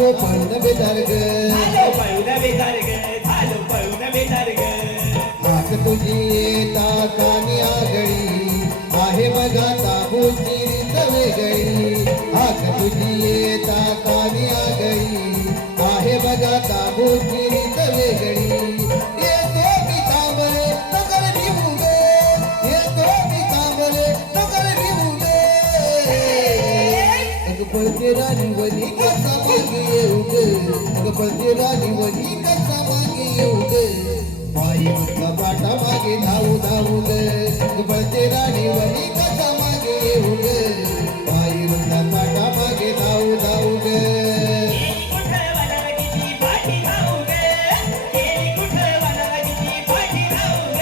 झालो पळून बेजार ग झालो पळून बेजार ग झालो पळून बेजार ग हाक तुझी येता कानी आगळी आहे बघा ताबूची रीत वेगळी हाक तुझी येता कानी आगळी आहे बघा ताबूची रीत वेगळी येतो मी तांबरे नगर भिवू गे येतो मी तांबरे नगर भिवू गे अग पळते राणीवली कसा मागे येऊ गे अग पळते राणीवली कसा मागे येऊ गे बाई मुक्का पाटा मागे धावू धावू गे पळते राणीवरी कसा मागे येऊ गे बाई मुक्का पाटा मागे धावू धावू गे गेली कुठं वनरागीची पाठी धावू ग गेली कुठं वनरागीची पाठी धावू ग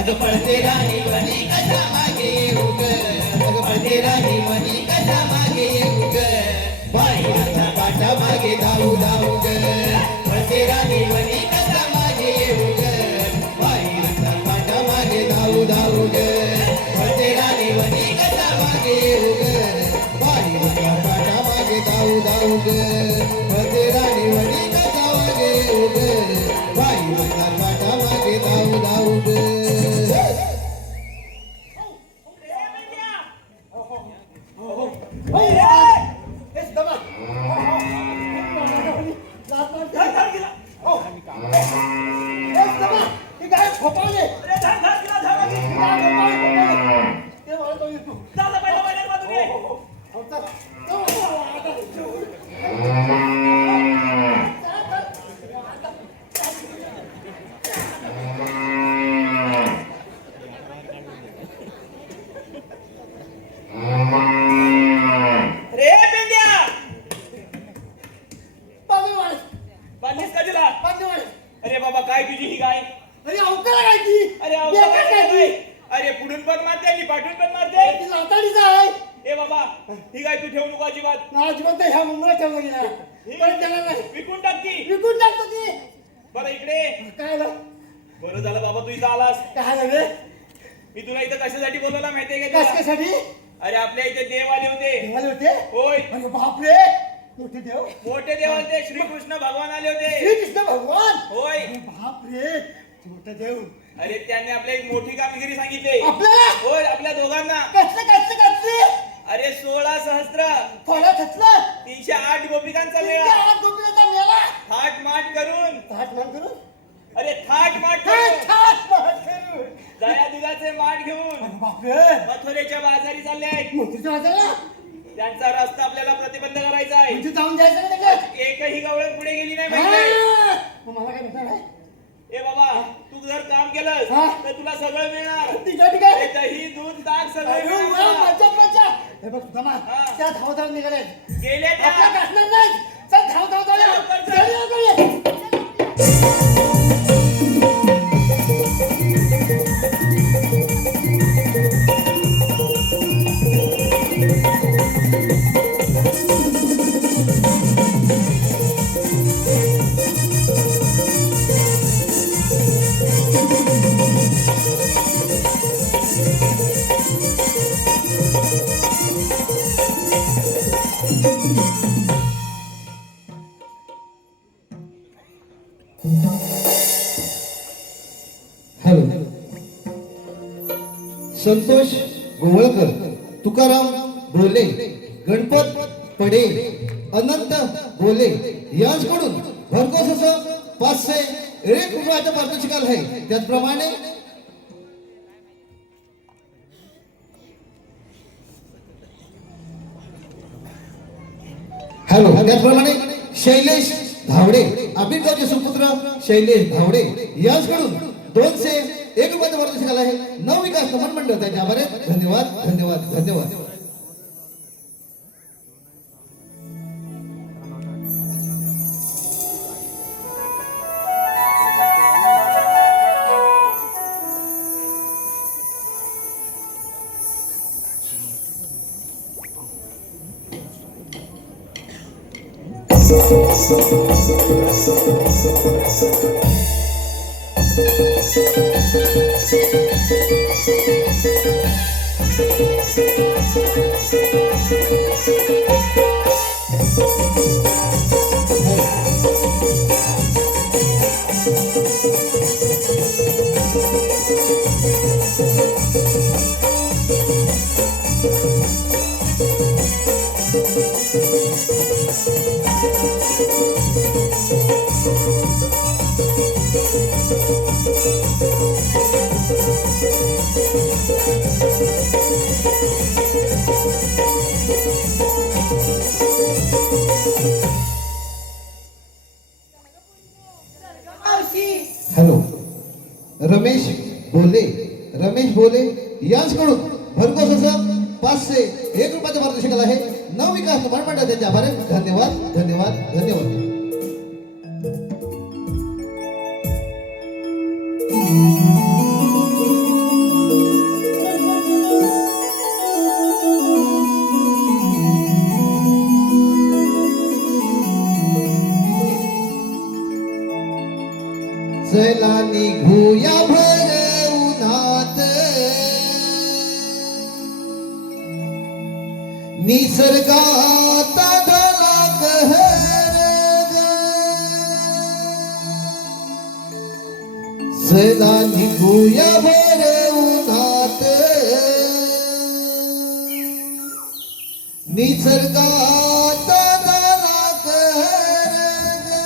अगं पळते राणीवरी कसा मागे येऊ गे अगं पळते राणीवरी कसा मागे येऊ गे बाई मुक्का पाटा मागे धावू धावू गे पळते राणीवरी कसा मागे येऊ गे बाई मुक्का पाटा मागे धावू धावू गे पळते राणीवरी कसा मागे येऊ गे बाई मुक्का पाटा मागे धावू धावू गे पळते राणीवरी कसा मागे येऊ गे बाई मुक्का पाटा मागे धावू धावू गे रे पेंड्या बांधलीस का तिला अरे बाबा काय तुझी ही गाय अरे अवघड काय? अरे पुढून पण मारते आणि पाठून पण मारते ए बाबा ही गाय तू ठेवू नको अजिबात विकून टाकती बरं इकडे बरं झालं बाबा तू इथं आलास मी तुला इथं कशासाठी बोलवला माहितीये का तुला? अरे आपल्या इथे देव आले होते होय बापरे मोठे देव मोठे देव आले श्रीकृष्ण भगवान आले होते श्रीकृष्ण भगवान होय बापरे मोठे देव अरे त्यांनी आपल्या एक मोठी कामगिरी सांगितली आपल्याला होय आपल्या दोघांना कसले अरे 16 सहस्त्र फळा थचलं 308 गोपिकांचा मेळा आठ गोपीचा मेला थाट माट करून थाट मान करून अरे थाट माट थाट करून थाट मान करून दया दुधाचे माठ घेऊन बापरे मथुरेच्या बाजारी चालले आहेत मोठीच्या वाजाला त्यांचा रस्ता आपल्याला प्रतिबंध करायचा आहे म्हणजे जाऊन जायचं ना त्याच्यात एकही गवळण पुढे गेली नाही माहिती मग मला काय भेटणार आहे ए बाबा तू जर काम केलंस हा. तर तुला सगळं मिळणार ठीक आहे अरे दही दूध ताक सगळं अरे वा, मिळणार. मज्जा हे बघ सुदामा हा. त्या धाव निघाले गेले त्या आपल्या कासणार नाही चल धाव लवकर चल. हॅलो संतोष गोवळकर तुकाराम बोले गणपत पडे अनंत बोले यांच्याकडून भरघोस असं 501 रुपयाचं पारितोषिक आहे त्याचप्रमाणे हॅलो त्याचप्रमाणे शैलेश धावडे आंबेडकरचे सुपुत्र शैलेश धावडे यांच्याकडून 201 रुपयाचं पारितोषिक आहे नवविकास नमन मंडळ त्यांच्या आभार आहेत. धन्यवाद धन्यवाद धन्यवाद रमेश बोले यांच्याकडून भरघोस असं 501 रुपयाचं पारितोषिक आहे. नवविकास निर्माण मंडळ त्यांचे आभार आहेत. धन्यवाद धन्यवाद धन्यवाद. चला निघूया भर उन्हात निसर्गात झाला कहर ग. चला निघूया भर उन्हात निसर्गात झाला कहर ग.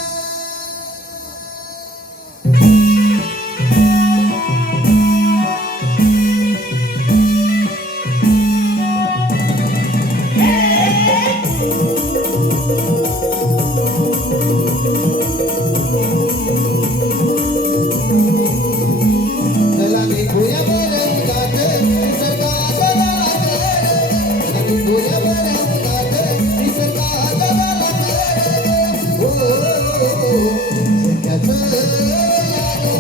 चला निघूया बरं उन्हात, निसर्गात झाला कहर. चला निघूया बरं उन्हात, निसर्गात झाला कहर. सख्याचं यानो,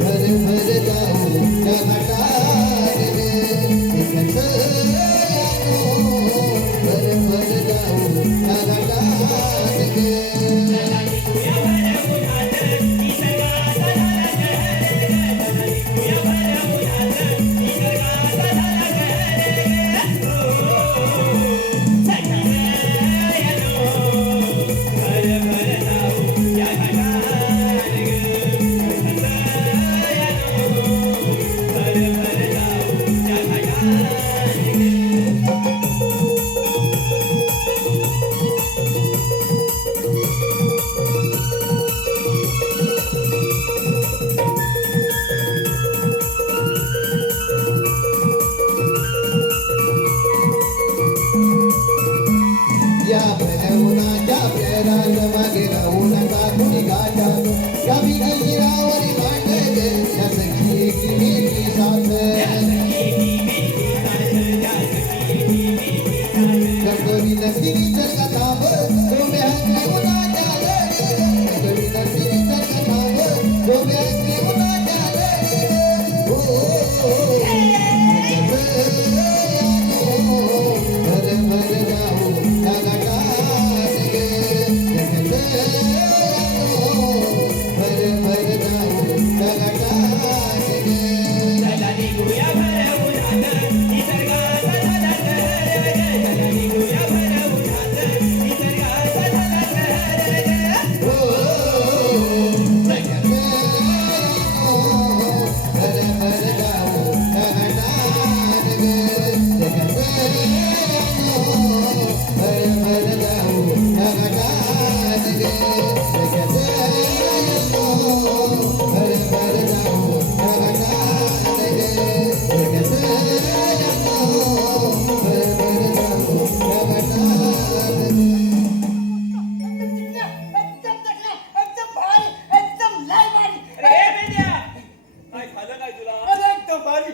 भर भर जाऊ त्या घाटात ग. सख्याचं यानो, भर भर जाऊ त्या घाटात ग. या भरवनाच्या प्रेरात मागे राहू नका कुणी गाठा. या विघिरावरी मांडग या सखी एकीमेकी साथ. गंगोरी नंदिनी चरका थांब गोव्या हंगली उन्हाच्या लढे. गंगोरी नंदिनी चरका थांब गोव्या हंगली उन्हाच्या लढे. भर भर जाऊ त्या घाटात ग. भर भर जाऊ त्या घाटात ग. चला निघूया भर उन्हात, निसर्गात झाला कहर ग. चला निघूया भर उन्हात, निसर्गात झाला कहर ग. भर भर जाऊ त्या घाटात ग. भर भर जाऊ त्या घाटात ग. भर भर जाऊ त्या घाटात ग. भर भर जाऊ त्या घाटात ग. एकदम भारी, एकदम लय भारी. अरे बेंड्या, काय झालं काय तुला? अरे एकदम भारी,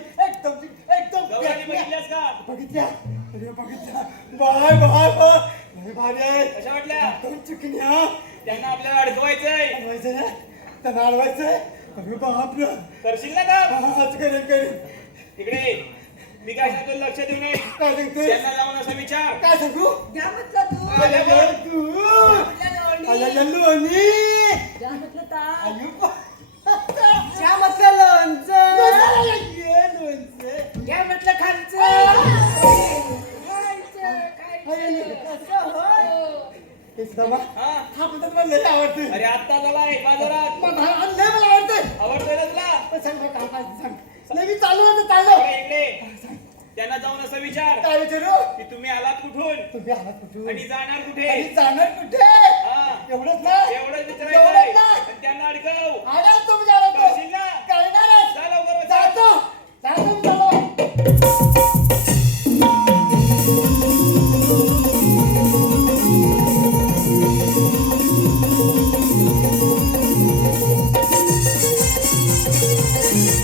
एकदम गौराणी बघितल्यास का? बघितल्या, अरे बघितल्या. बाय बाय बाय, लय भारी आहे. कशा वाटल्या? दोन चुकण्या त्यांना आपल्याला अडकवायचंय. अडवायचं ना, त्यांना अडवायचंय. अरे बापरे, करशील ना काम? आज करेन. तिकडे मी काय सांगतो लक्ष देऊ नये. काय सांगतोय? त्यांना जाऊन असं विचार. काय सांगू? घ्या म्हटलं तू. आल्या बरं तू. म्हटलं आल्या लोणी. लोणी. घ्या म्हटलं ताक. आयु बा. घ्या म्हटलं लोणचं. ये लोणचं. घ्या म्हटलं खालचं. असं होय. हे सुद्धा हा? हा पदार्थ मला लय आवडतोय. अरे आत्ता झालाय बाजारात. लय मला आवडतोय. आवडतोय ना तुला? पण सांग बरं, काय सांग. लय मी चालू आहे, चाललो. इकडे त्यांना जाऊन असं विचार काय विचारू? की तुम्ही आलात कुठून तुम्ही आलात कुठून? आणि जाणार कुठे. आणि जाणार कुठे? हा. एवढंच ना? एवढंच एवढंच विचारायचं ना? आणि त्यांना अडकव. आलात तुम्ही जाणार तो? करशील ना? करणारच. जा लवकर. जातो. जातो. Thank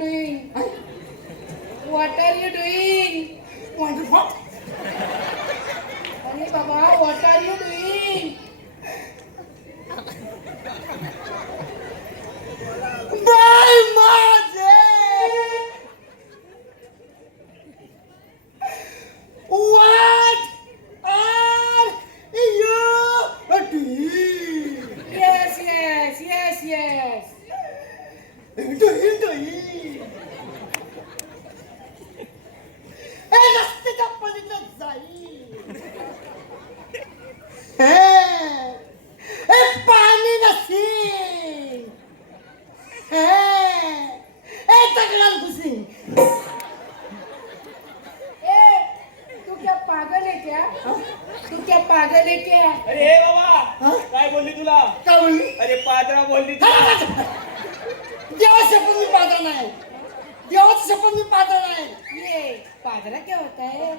doing what are you doing Wonderful. अरे बाबा what are you doing by माझे What are you doing? Yes yes yes yes doing? हे रस्त्याच्या पलीकडे जाईल. हे पाणी नसेल. हे दगडात घुसीन. ए तू क्या पागल है क्या तू क्या पागल है क्या अरे हे बाबा काय बोलली तुला काय बोलली? अरे पादरा बोलली तुला देवा शपथ मी पाहता नाही. देवाची शपथ मी पाहता नाही. ये पादरा क्या होता है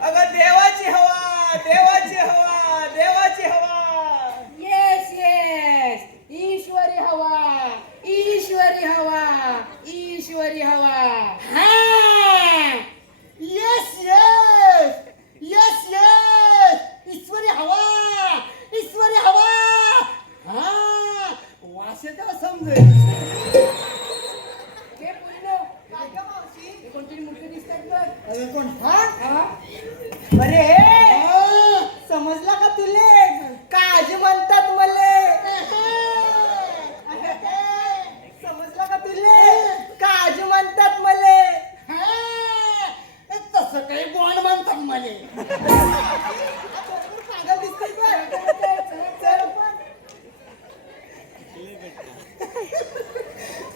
अगं देवाची हवा देवाची हवा देवाची हवा येस येस ईश्वरी हवा ईश्वरी हवा ईश्वरी हवा येस येस येस येस ईश्वरी हवा ईश्वरी हवा. हा वास येतो समजेल. हे पूर्ण हे कोणतरी मुख्य दिसतात बघ अरे कोण हा? हा? अरे समजला का तुले काजी म्हणतात मले. समजला का तुले काजी म्हणतात मले. तसं काही बॉन्ड म्हणतात मले. पागल दिसतोय चल पण.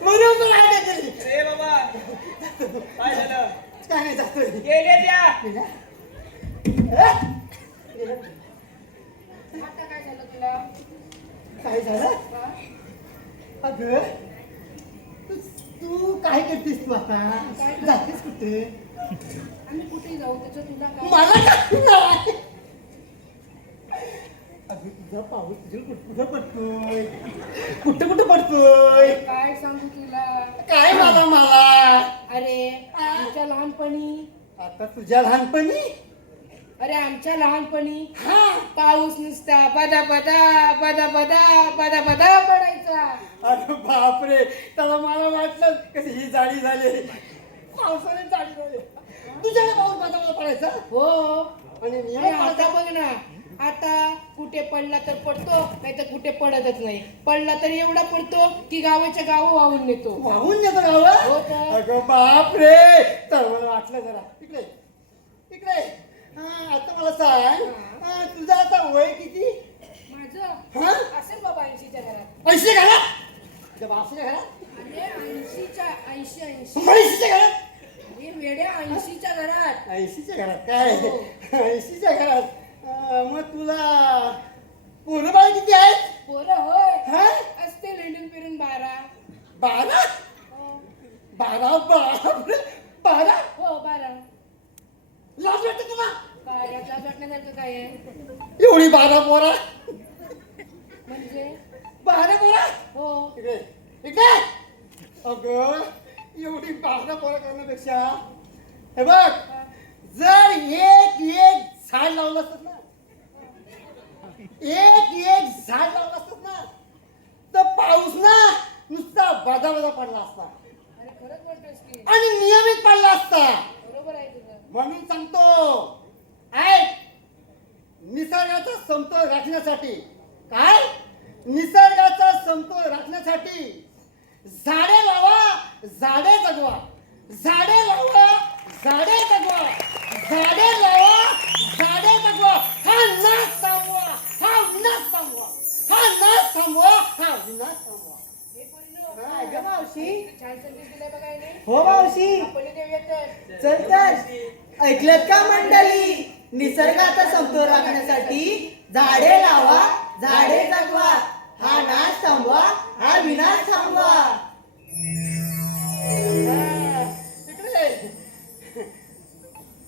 बरोबर आहे केली. अरे बाबा काय झालं काय नाही जातोय. गेले त्या आता काय झालं तुला काय झालं हा? अगं तू काय करतेस तू आता जातेस कुठे आम्ही कुठे जाऊ त्याचं तुला काय मला काय अगं तुझा पाऊस तुझ्या कुठं पडतोय कुठं कुठं पडतोय काय सांगू तुला काय मला मला अरे आमच्या लहानपणी आता तुझ्या लहानपणी अरे आमच्या लहानपणी हा पाऊस नुसता बदा बदा बदा बदा बदा बदा पडायचा अरे बापरे त्याला मला वाटलं कशी ही जाळी झाली पावसाने जाळी झाली तुझ्याकडे पाऊस बाजाराला पडायचा हो आणि अरे नियम आता बघ ना आता कुठे पडला तर पडतो नाही तर कुठे पडतच नाही पडला तर एवढा पडतो की गावाच्या गाव वाहून नेतो वाहून नेतो हो गाव तर. अगं बापरे तर मला वाटलं जरा इकडे इकडे हा आता मला सांग तुझं आता वय किती माझं हा असेल बाबा 80च्या घरात 80 घरात जब 80 घरात अरे 80च्या 80 80 घरात हे वेड्या 80च्या घरात 80 घरात काय हो. 80 घरात मग तुला पोरं बाळ किती आहेत पोरं होय हा असते लेंडून फिरून 12 12 हो 12 बापरे 12 हो 12 लाज वाटते तुला बाळाला वाटण्यासारखं काय आहे एवढी 12 पोरा म्हणजे 12 पोरा हो इकडे इकडे अगं एवढी 12 पोरं करण्यापेक्षा हे बघ जर एक झाड लावलं असत ना एक झाड लावलं असत ना तर पाऊस ना नुसता बदा बदा पडला असता अरे खरंच म्हणतोस की आणि नियमित पडला असता बरोबर आहे तुझं म्हणून सांगतो ऐक निसर्गाचा समतोल राखण्यासाठी काय निसर्गाचा समतोल राखण्यासाठी झाडे लावा झाडे जगवा झाडे लावा झाडे जगवा झाडे लावा झाडे जगवा हा नाश थांबवा हा विनाश थांबवा हा नाश थांबवा हा विनाश थांबवा हे पोरीनो, काय गं मावशी छान संदेश दिलाय बघा याने. हो मावशी आपण इथे येतोय. चल तर ऐकलं का मंडळी निसर्गाचा समतोल राखण्यासाठी झाडे लावा झाडे जगवा हा नाश थांबवा हा विनाश थांबवा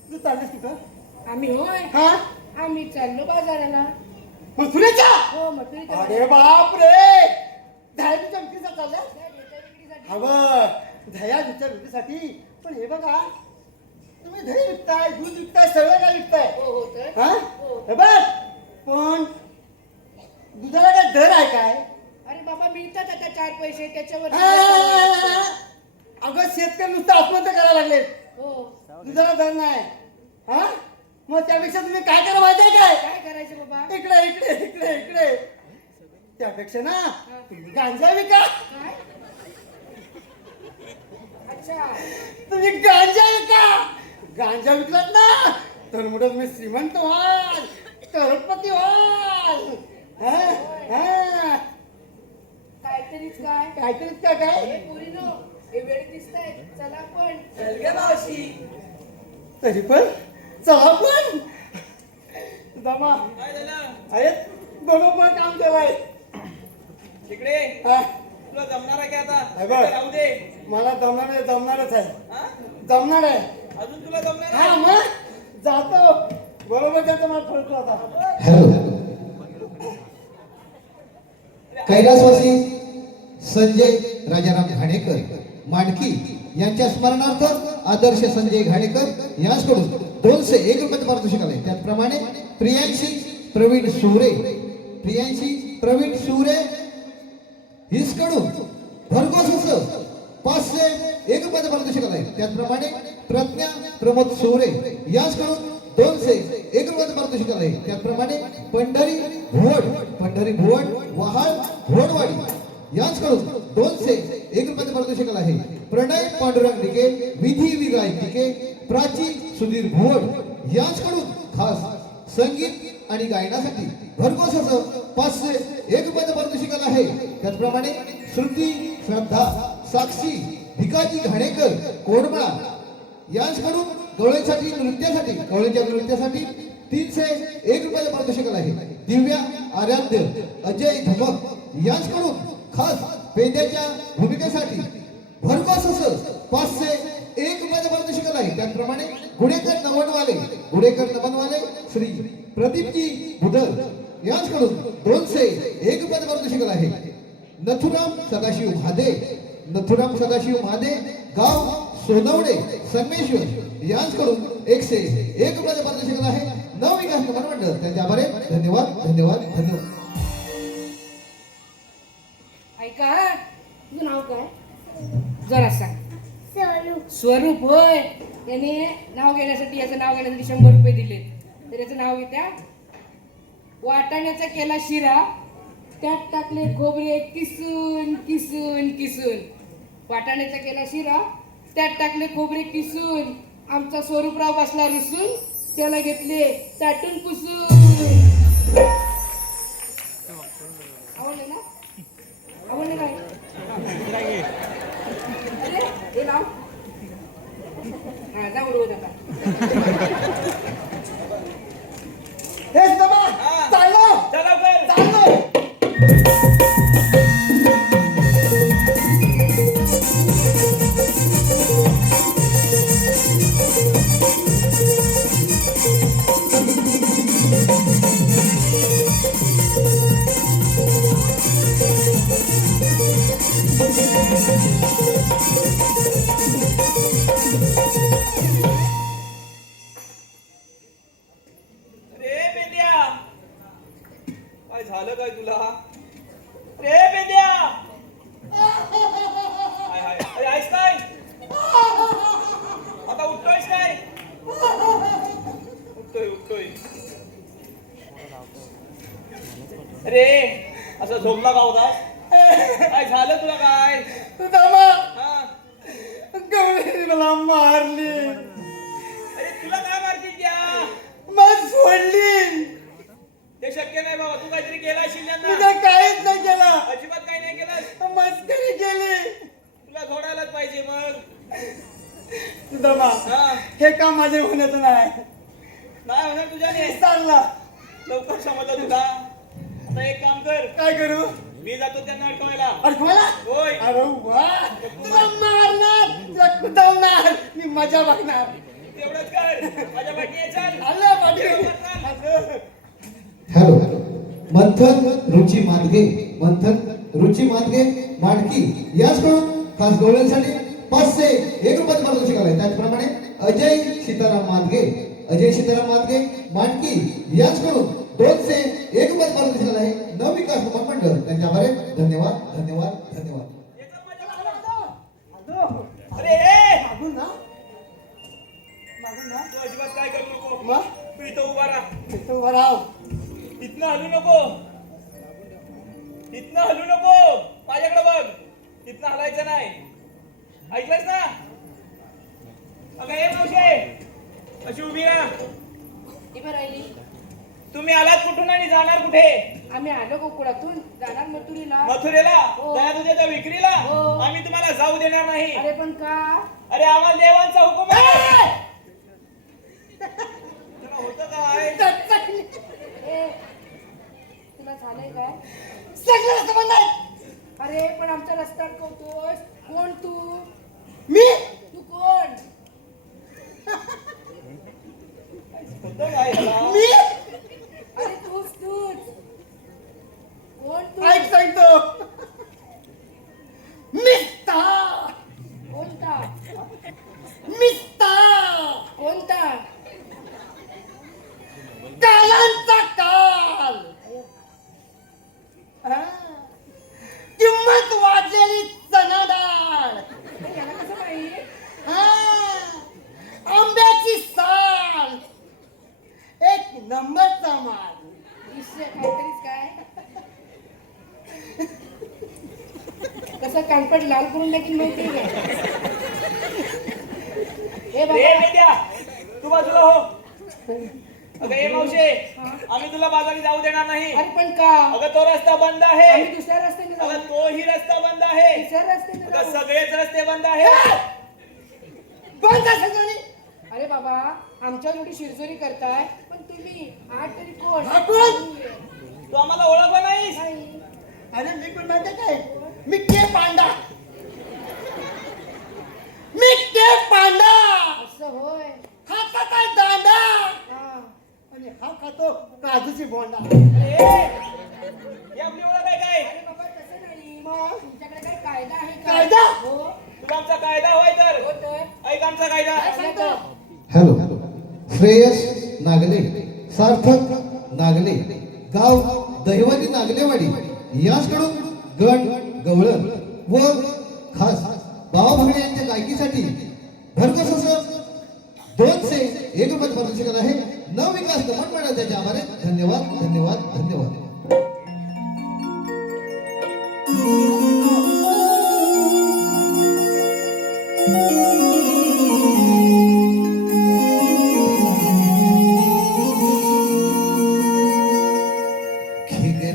तू चाललीस कुठं आम्ही होय हा आम्ही चाललो बाजाराला मथुरेच्या हो मथुरीच्या अरे बाप रे धायनी चमकीचा चालला त्या भेटायला हवं दह्याच्या विक्रीसाठी. पण हे बघा, तुम्ही दही विकताय, दूध विकताय, सगळं काय विकताय. हो हो तर हा हो. हे बघ, पण दुधाला काय दर आहे काय? अरे बाबा मिळतात आता 4 पैसे त्याच्यावर अगं शेतकरी नुसतं आत्महत्या करायला लागले, हो दुधाला दर नाही. हा मग त्यापेक्षा तुम्ही काय करा माहिती आहे काय? काय करायचं बाबा इकडे इकडे इकडे इकडे त्यापेक्षा ना तुम्ही गांजा विका. काय अच्छा तुम्ही गांजा विका. गांजा विकलात ना तर मोठं तुम्ही श्रीमंत व्हाल, करोडपती व्हाल. हा? हा. काहीतरीच काय काहीतरी का काय? हे पोरीनो हे वेळ दिसताय चला पण तरी पण चला पण दमा काय झालं अरे बरोबर काम केलंय. तिकडे हा, तुला जमणार आहे की आता आहे बघ. इथे राहू दे. मला जमणार आहे, जमणारच आहे, हा? जमणार आहे. अजून तुला जमणार हा आहे? मग जातो बरोबर त्याचं मला ठरतो आता. हॅलो कैलासवासी संजय राजाराम घाणेकर मांडकी यांच्या स्मरणार्थ आदर्श संजय घाणेकर यांच्याकडून 201 रुपयाचं पारितोषिक आले. त्याचप्रमाणे प्रियांशी प्रवीण सुरे हिसकडून भरघोस असं 501 रुपयाचं पारितोषिक आलंय. त्याचप्रमाणे प्रज्ञा प्रमोद सुरे यांच्याकडून 201 रुपयाचं पारितोषिक आलंय. त्याचप्रमाणे पंढरी भुवड वहाळ घोडवाडी यांच्याकडून 201 रुपयाचं पारितोषिक आलं आहे. प्रणय पांडुरंग डिके, विधी विगायक डिके, प्राची सुधीर भुवड यांच्याकडून खास संगीत आणि गायनासाठी भरघोस असं 501 रुपयाचं पारितोषिक आलं आहे. त्याचप्रमाणे श्रुती श्रद्धा साक्षी भिकाजी घाणेकर कोडमळा यांच्याकडून गवळ्यांच्या नृत्यासाठी 301 रुपयाचं पारितोषिक आलं आहे. दिव्या आराध्य अजय धमक यांच्याकडून खास पेंद्याच्या भूमिकेसाठी भरघोस असं 501 रुपयाचं पारितोषिक आलं आहे. त्याचप्रमाणे गुडेकर नवनवाले श्री प्रदीपजी बुधर यांच्याकडून 201 रुपयाचं पारितोषिक आलं आहे. नथुराम सदाशिव महादे गाव सोनवडे संगमेश्वर यांच्याकडून 101 रुपयाचं पारितोषिक आलं आहे. नवविकास निर्माण मंडळ त्यांच्या आभारी. धन्यवाद. ऐका तुझं नाव काय जरा सांग स्वरूप होय याने नाव घेण्यासाठी याचं नाव घेण्यासाठी 100 रुपये दिले तर याचं नाव घेत्या वाटाण्याचा केला शिरा त्यात टाकले खोबरे किसून वाटाण्याचा केला शिरा त्यात टाकले खोबरे किसून आमचा स्वरूपराव बसला रुसून त्याला घेतले चाटून पुसून. आवडले ना आवडले काय अरे हे नाव हा जा बरोबर आता हेच दमा हा. चाललो चला लवकर. चाललो. रे बेंद्या काय झालं काय तुला रे बेंद्या हाय हाय अरे आहेस काय आता उठतोयस काय उठतोय रे असं झोपला का होतास काय झालं तुला काय तू दमा हा गवळीने मला मारली, अरे तुला काय मारतील त्या मग सोडली. ते शक्य नाही बाबा तू काहीतरी केलं असेल त्यांना तुझं काहीच नाही केलं, अजिबात काही नाही केलं मस्करी केली. तुला सोडायलाच पाहिजे मग तू दमा हा हे काम माझे होण्याचं नाही. नाही होणार तुझ्याने चालला लवकर समजलं तुला आता एक काम कर काय करू? मी जातो त्यांना अडकवायला अडकवायला? होय अरे वा, तुला मारणार, तुला कुदवणार, मी मजा बघणार. तेवढंच कर माझ्या पाठी ये चल आलं पाठी. तेवढं हॅलो मंथन रुची मादगे मांडकी याचकडून खास गवळ्यांसाठी 501 रुपयात पारितोषिक आलंय. त्याचप्रमाणे अजय सीताराम मादगे मांडकी यांच्याकडून 201 रुपयात पारितोषिक आलं आहे. नवविकास मंडळ त्यांच्या आभारी. धन्यवाद धन्यवाद धन्यवाद. अरे ए! मागून ना मागून ना तू अजिबात काय करू नको. मग तू इथं उभा राहा. तिथं उभं राव. इथनं हलू नको. इथनं हलू नको. माझ्याकडे बघ. इथनं हलायचं नाही. ऐकलंस ना? अगं ए मावशे, अशी उभी ना. ती बरं राहिली. तुम्ही आलात कुठून आणि जाणार कुठे? आम्ही आलो गोकुळातून जाणार मथुरीला. मथुरेला? हो. दया तुझ्या विक्रीला? हो. आम्ही तुम्हाला जाऊ देणार नाही. अरे पण का? अरे आम्हाला देवांचा हुकूम आहे. तुला होतं काय? ए, तुला झालंय काय? सगळं संबंध आहे. अरे पण आमचा रस्ता अडकवतोस. कोण तू? मी तू कोण? होतं काय ह्याला? मी अरे तूच कोण तू? ऐक सांगतो. मिस्ता कोणता? मिस्ता कोणता? कालांचा काल. हा. किंमत वाढलेली चणा डाळ. याला कसं माहित? हा. आंब्याची साल. एक नंबरचा माल. विषय काहीतरीच काय? कसं कानपट लाल करून टाकील माहिती काय? हे ए बाबा मेंढ्या, तू बाजूला हो. अगं ए मावशे, आम्ही तुला बाजारी जाऊ देणार नाही. अरे पण का? अगं तो रस्ता बंद आहे. आम्ही दुसऱ्या रस्त्याने जाऊ. अगं तोही रस्ता बंद आहे. दुसऱ्या रस्त्याने अगं जाऊ. सगळेच रस्ते बंद आहेत. कोणता सगळी? अरे बाबा आमच्या जोडी शिरजोरी करताय पण तुम्ही आठ तरी कोण? हा कोण? तू आम्हाला ओळखलं नाहीस? नाही. अरे मी पण माहिती काय? मी के पांडा. मी के पांडा. असं होय. हातात आहे दांडा हा. आणि हा खातो काजूची बोंडा. ए, ही आपली ओळख आहे काय? अरे बाबा तसं नाही. तुमच्याकडे काही कायदा आहे का? कायदा? हो. तुला आमचा कायदा होय तर हो तर. ऐक आमचा कायदा. सांगतो. हॅलो श्रेयस नागले, सार्थक नागले, गाव दहिवली नागलेवाडी यांच्याकडून गण गवळण व खास बाबा भगणे यांच्या गायकीसाठी भरघोस असं 201 रुपयात पारितोषिक आहे. नवविकास मंडळ त्याच्या आभारी. धन्यवाद धन्यवाद धन्यवाद.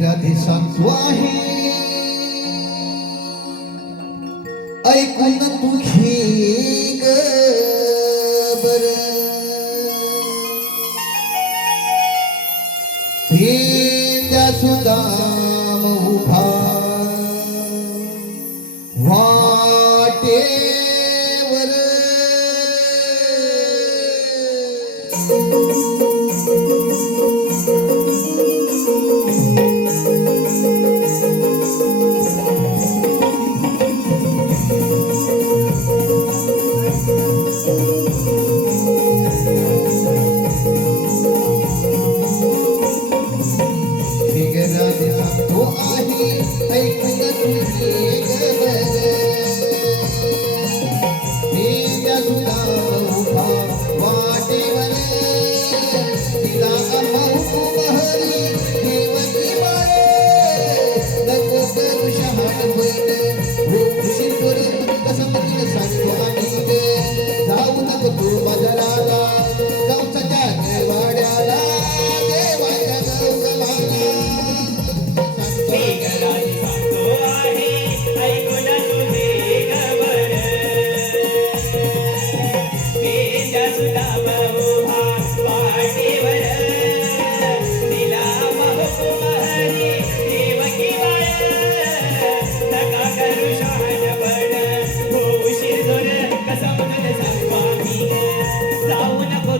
राधे सांगतो आहे ऐकून तू घे ग बर. भेंड्या सुदाम उभा वाटेवर. तो आहे ऐकून तुझे गबर. भेंड्या सुदाम उभा वाटेवर तिला हुकूम हरी देवकी बाळे. नको करू शहाण बैठ हो खुशी करून कसं तिला सांगतो आम्ही ग. जाऊ नको तू बाजाराला गावच्या वाड्याला देवाच्या गौरवाला. मेघराज सांगतो आहे ऐकून तुझे गबर. भेंड्या सुदाम उभा वाटेवर तिला हुकूम हरी देवकी बाळे. नका करू शहाणपण हो उशीर जोर कसं म्हणून सांगतो आम्ही. जाऊ नको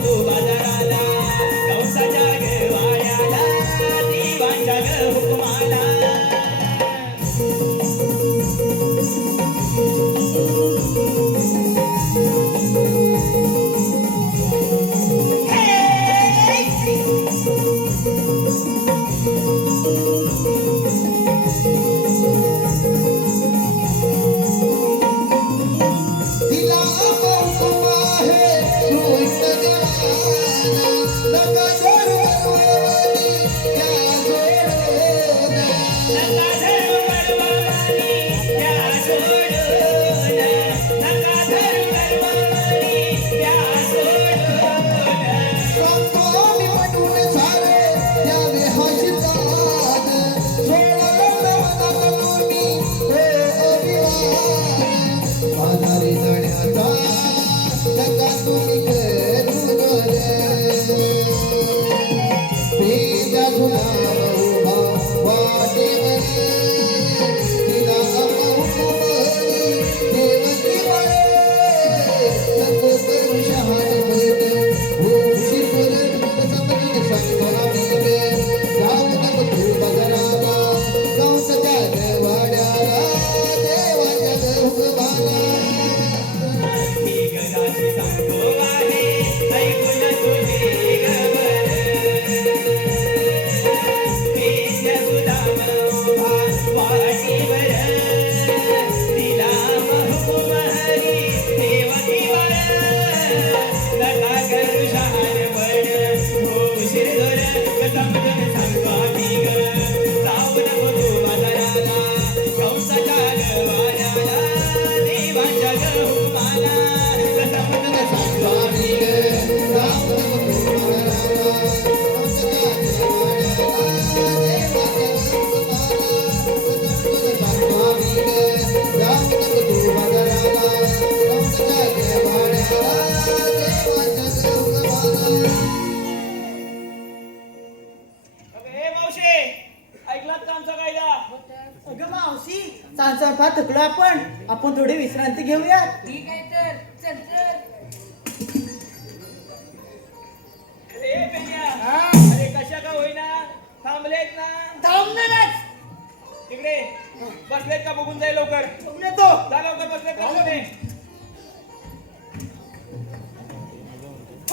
फार थकलो आपण थोडी विश्रांती घेऊया. ठीक आहे तर चल चल. अरे बेन्या, हा, अरे कशा का होईना थांबलेत ना. थांबलेलाच. तिकडे बसलेत का बघून जाईल लवकर. बघून येतो. जा लवकर बसलेत का बघून ये.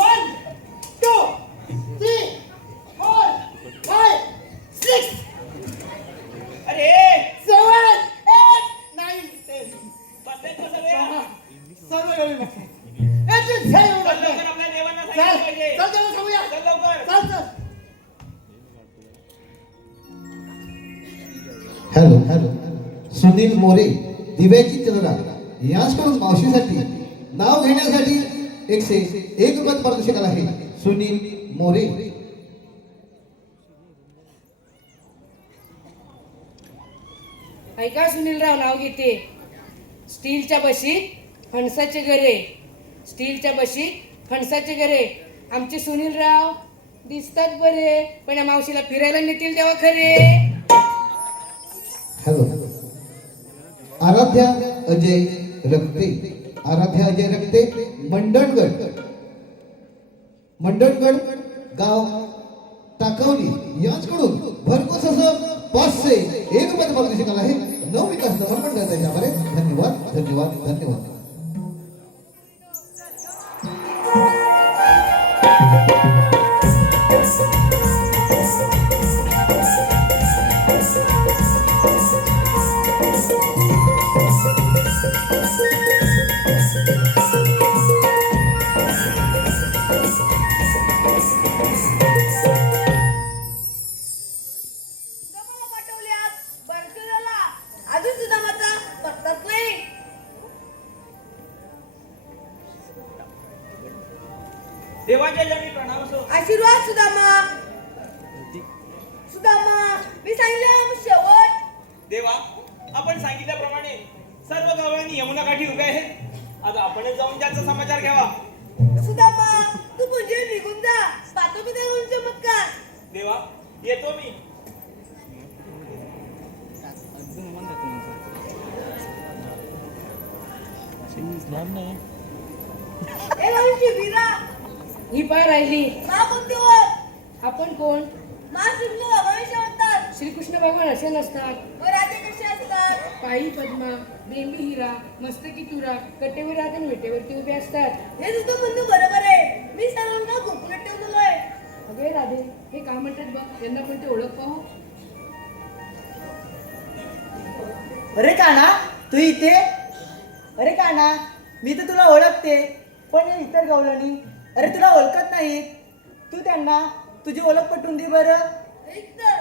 1 2 3 4 5 6 अरे 7 8 9 10. बसलेत का सगळे. सर्व गडी बसले. ए, चल, चल, चल बसले. लवकर आपल्या देवांना चल, सांगितलं पाहिजे. चल, चल, थांबूया. चल लवकर. चल, चल. हॅलो सुनील मोरे दिव्याची चंद्रा यांच्याकडून मावशीसाठी नाव घेण्यासाठी 101 रुपयात पारितोषिक आहे. सुनील मोरे. ऐका सुनीलराव नाव घेते. स्टीलच्या बशीत फणसाचे गरे, स्टीलच्या बशीत फणसाचे गरे. आमचे सुनीलराव दिसतात बरे, पण या मावशीला फिरायला नेतील तेव्हा खरे. हॅलो आराध्या अजय रक्ते. आराध्या अजय रक्ते मंडणगड गाव टाकवली यांच्याकडून भरघोस असं 501 रुपयात पारितोषिक आहे. नवविकास नवन मंडळ त्याच्यामध्ये. धन्यवाद. सुद्धा मला पाठवल्यात बरं अजून सुद्धा माझा पत्ताच नाही. देवाच्या जमी प्रणाम असो. आशीर्वाद सुदामा. मी सांगितलं शेवट. देवा आपण सांगितल्याप्रमाणे सर्व गावांनी यमुना काठी उभे आहेत. आता आपणच जाऊन त्यांचा समाचार घ्यावा. सुदामा तू म्हणजे निघून जा. पाहतो मी देऊन चमत्कार. देवा येतो मी. ए मावशी वीरा ही पाय राहिली. मा कोणती वर आपण कोण? मा श्रीकृष्ण भगवान म्हणतात. श्रीकृष्ण भगवान असे नसतात. व राजे कसे असतात. पायी पद्मा, बेंबी हिरा, मस्तकी तुरा, कटेवर राहून विटेवरती उभे असतात. हे तुझं म्हणणं बरोबर आहे. मी सर्वांना गोकुळात ठेवलेलो आहे. अगे राधे हे काय म्हणतात बघ, यांना पण ते ओळख पाहू. अरे काना तू इथे. अरे काना मी तर तुला ओळखते, पण हे इतर गवळणी अरे तुला ओळखत नाहीत. तू त्यांना तुझी ओळख पटवून दे बरं. एक तर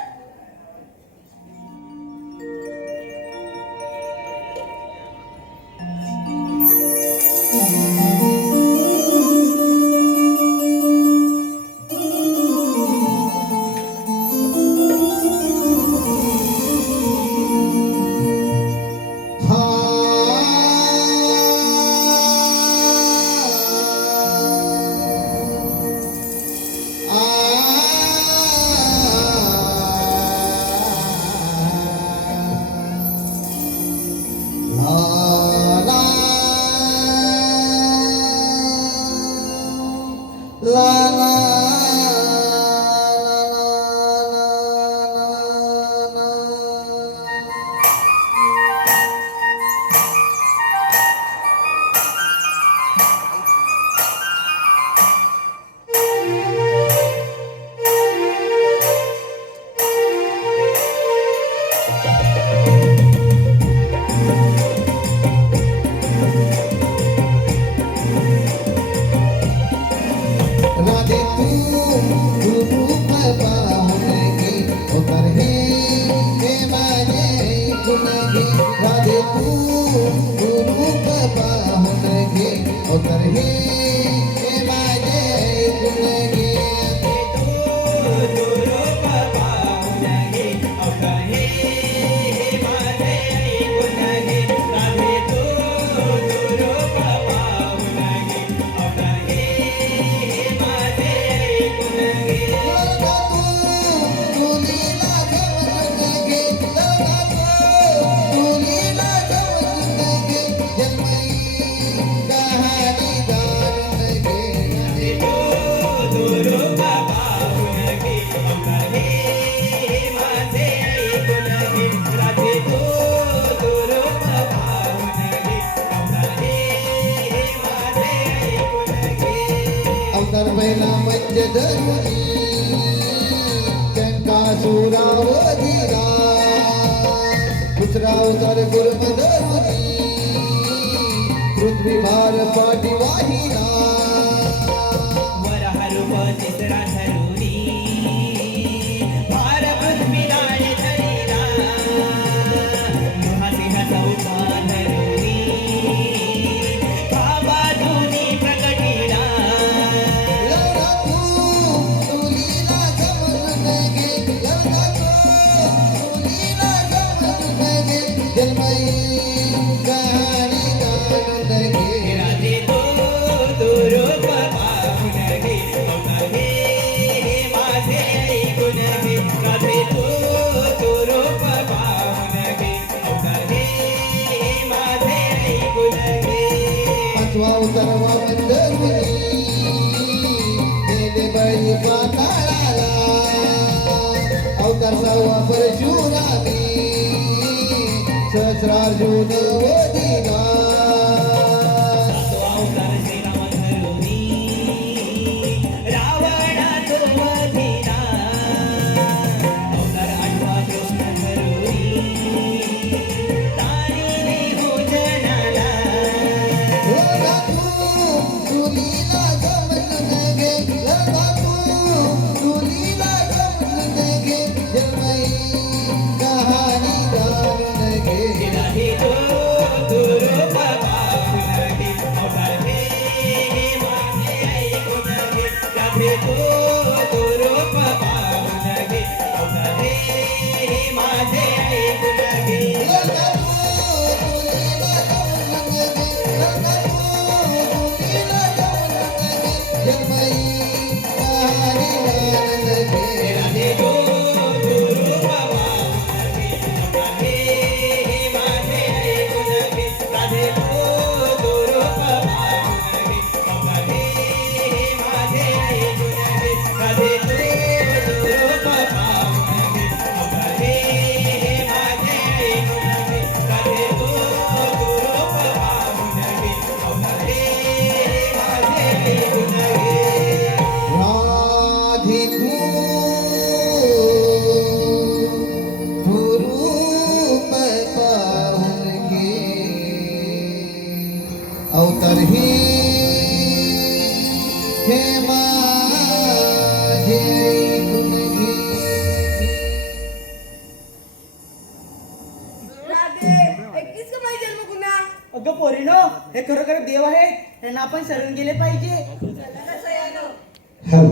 तुलीला अवतार बैला म्हणजे धरुणी त्यांका सुरावधीरा दुसरा अवतार गुरुम धरुणी पृथ्वी भार पाठी वाहिला वराह रूप तिसरा धरुनी भार पृथ्वी लाळे धरिला नृसिंह चौथा धरुनी बाबा धुनी प्रकटिला लढा तू तुलीला जमून गे लढा तू तुलीला जमून गे जन्मई कहाणी जाणून गे राधे तो रूप पाहून घे हे माझे ऐकून घे राधे तो रूप पाहून घे हे माझे ऐकून घे पाचवा अवतार वामन धरुणी गेले बळी पाताळाला अवतार सहावा परशुरामी सहस्रार्जुन वदिला अवतार श्रीराम धरुनी रावणाचा वधिला अवतार आठवा कृष्ण धरुनी तारिणी भोजनाला लढा तू तुलीला जमून गे लढा तू तुलीला जमून गे जन्मई कहाणी जाणून गे राधे तो रूप पाहून घे अवतार हे माझे ऐकून घे राधे तो रूप पाहून घे अवतार हे माझे ऐकून घे लढा तू तुलीला जमून गे लढा तू तुलीला जमून गे जन्मई कहाणी जाणून गे राधे तो रूप पाहून घे अवतार हे माझे ऐकून घे राधे तो रूप पाहून घे अवतार हे माझे ऐकून घे राधे तो रूप पाहून घे अवतार हे माझे ऐकून घे राधे तो रूप पाहून घे अवतार हे माझे ऐकून घे राधे तू रूप पाहून घे अवतार हे माझे ऐकून घे. राधे ऐकलीस का माझी जन्म पुन्हा अगं पोरीनो हे खरोखर देव आहेत त्यांना आपण शरण गेले पाहिजे कसं यायला हॅलो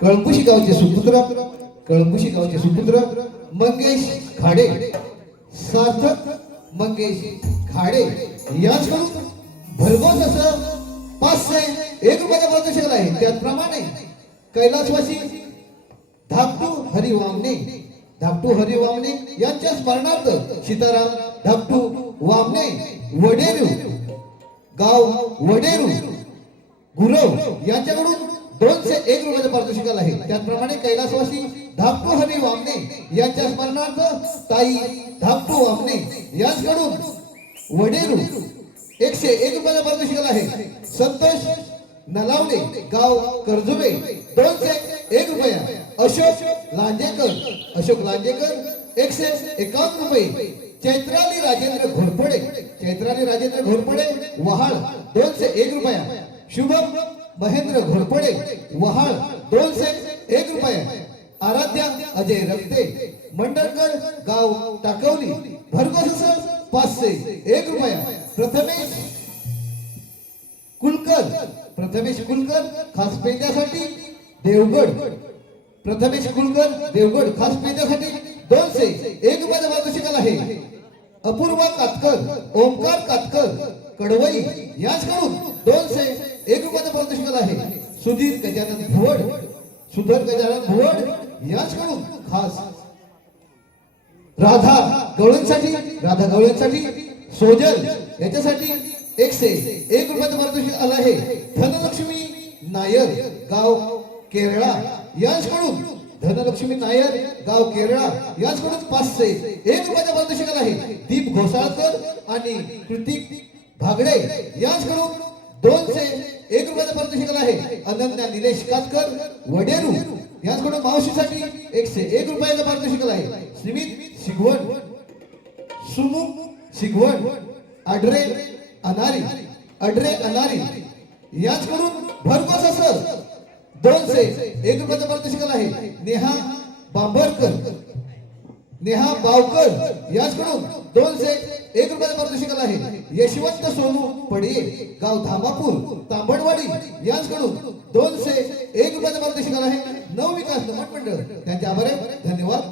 कळंबुशी गावचे सुपुत्र मंगेश खाडे सार्थक मंगेश खाडे याचकडून भरघोस असं 501 रुपयाचा पारितोषिक आहे. त्याचप्रमाणे कैलासवासी धाकटू हरी वामने यांच्या स्मरणार्थ सीताराम धाकटू वामने वडेरू गाव वडेरू गुरव यांच्याकडून 201 रुपयाचा पारितोषिक आहे. त्याचप्रमाणे कैलासवासी धाकटू हरी वामने यांच्या स्मरणार्थ ताई धाकटू वामने यांच्याकडून वडेरू 101 रुपयाचा पारितोषिक आहे. संतोष नलावणे गाव कर्जुबे 201 रुपया. अशोक लांजेकर 151 रुपये. चैत्राली राजेंद्र घोरपडे वहाळ 201 रुपया. शुभम महेंद्र घोरपडे वहाळ 201 रुपया. आराध्या अजय रक्ते मंडळकर गाव टाकवली भरघोस 501 रुपया. प्रथमेश कुलकर खास पेंद्यासाठी देवगड खास पेंद्यासाठी 201 रुपयाचा पारितोषिक आहे. अपूर्वा कातकर ओमकार कातकर कडवई याचकडून 201 रुपयाचा पारितोषिक आहे. सुधीर गजानन भुवड याचकडून खास राधा गवळींसाठी सोजल याच्यासाठी 101 रुपयाचा पारितोषिक आला आहे. धनलक्ष्मी नायर गाव केरळा यांच्याकडून गाव केरळा यांच्याकडून 501 रुपयाचा पारितोषिक आला आहे. दीप घोसाळकर आणि कृतिक भागडे यांच्याकडून 201 रुपयाचं पारितोषिक आहे अनन्या निलेश कातकर वडेरू यांच्याकडून मावशीसाठी 101 रुपयाचं पारितोषिक आहे श्रीमित शिगवण सुमुख शिगवण अडरे अनारी यांच्याकडून भरघोस असं 201 रुपयाचं पारितोषिक आहे नेहा बावकर यांच्याकडून 201 रुपयाचं पारितोषिक आहे यशवंत सोनू पडये गाव धामापूर तांबडवाडी यांच्याकडून 201 रुपयाचं पारितोषिक आहे नवविकास नमन मंडळ त्यांचे आभार आहे. धन्यवाद.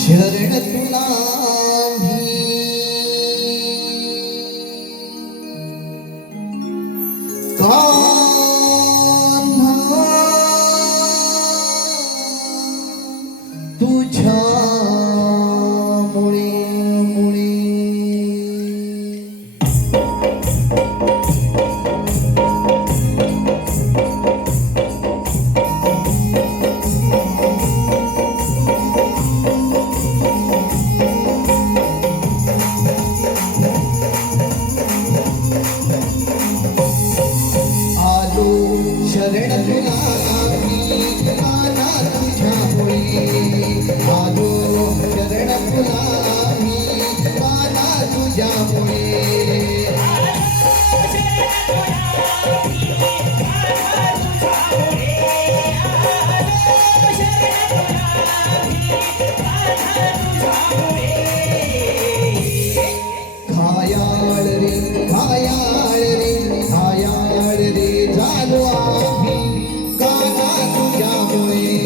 शरण तुला कान्हा तुझ्यामुळे शरण तुला कान्हा तुझ्यामुळे आलो शरण तुला कान्हा तुझ्यामुळे घायाळ रे झालो आम्ही कान्हा तुझ्यामुळे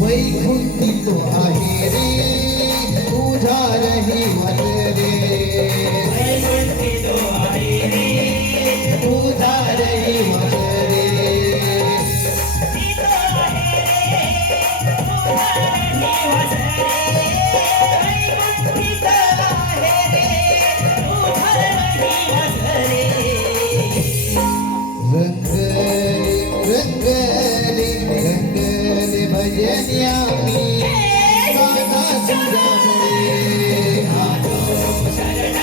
वैकुंठी तो आहे रे तुझा रहिवास रे तुझा रहिवास रे रंगले भजनिया मी कान्हा तुझ्यामुळे आलो शरण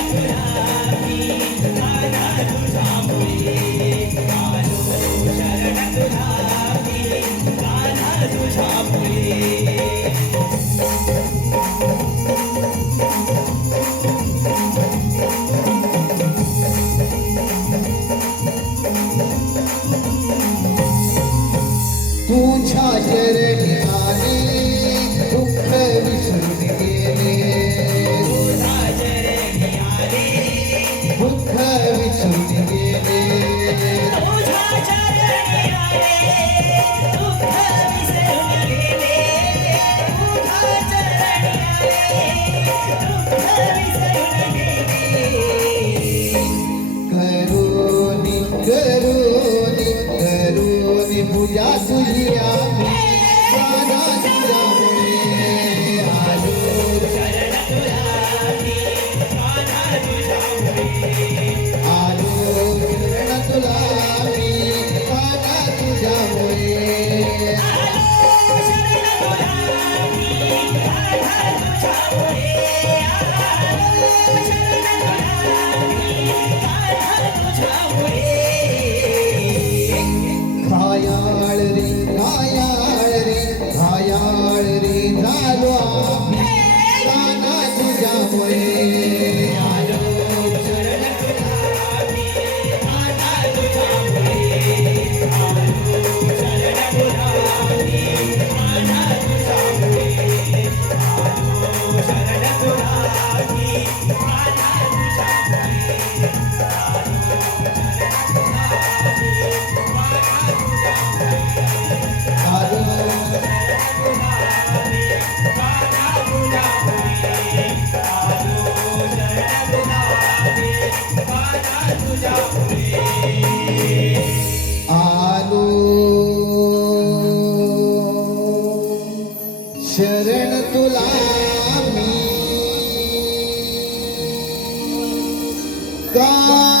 तुझ्या शरणी आले God.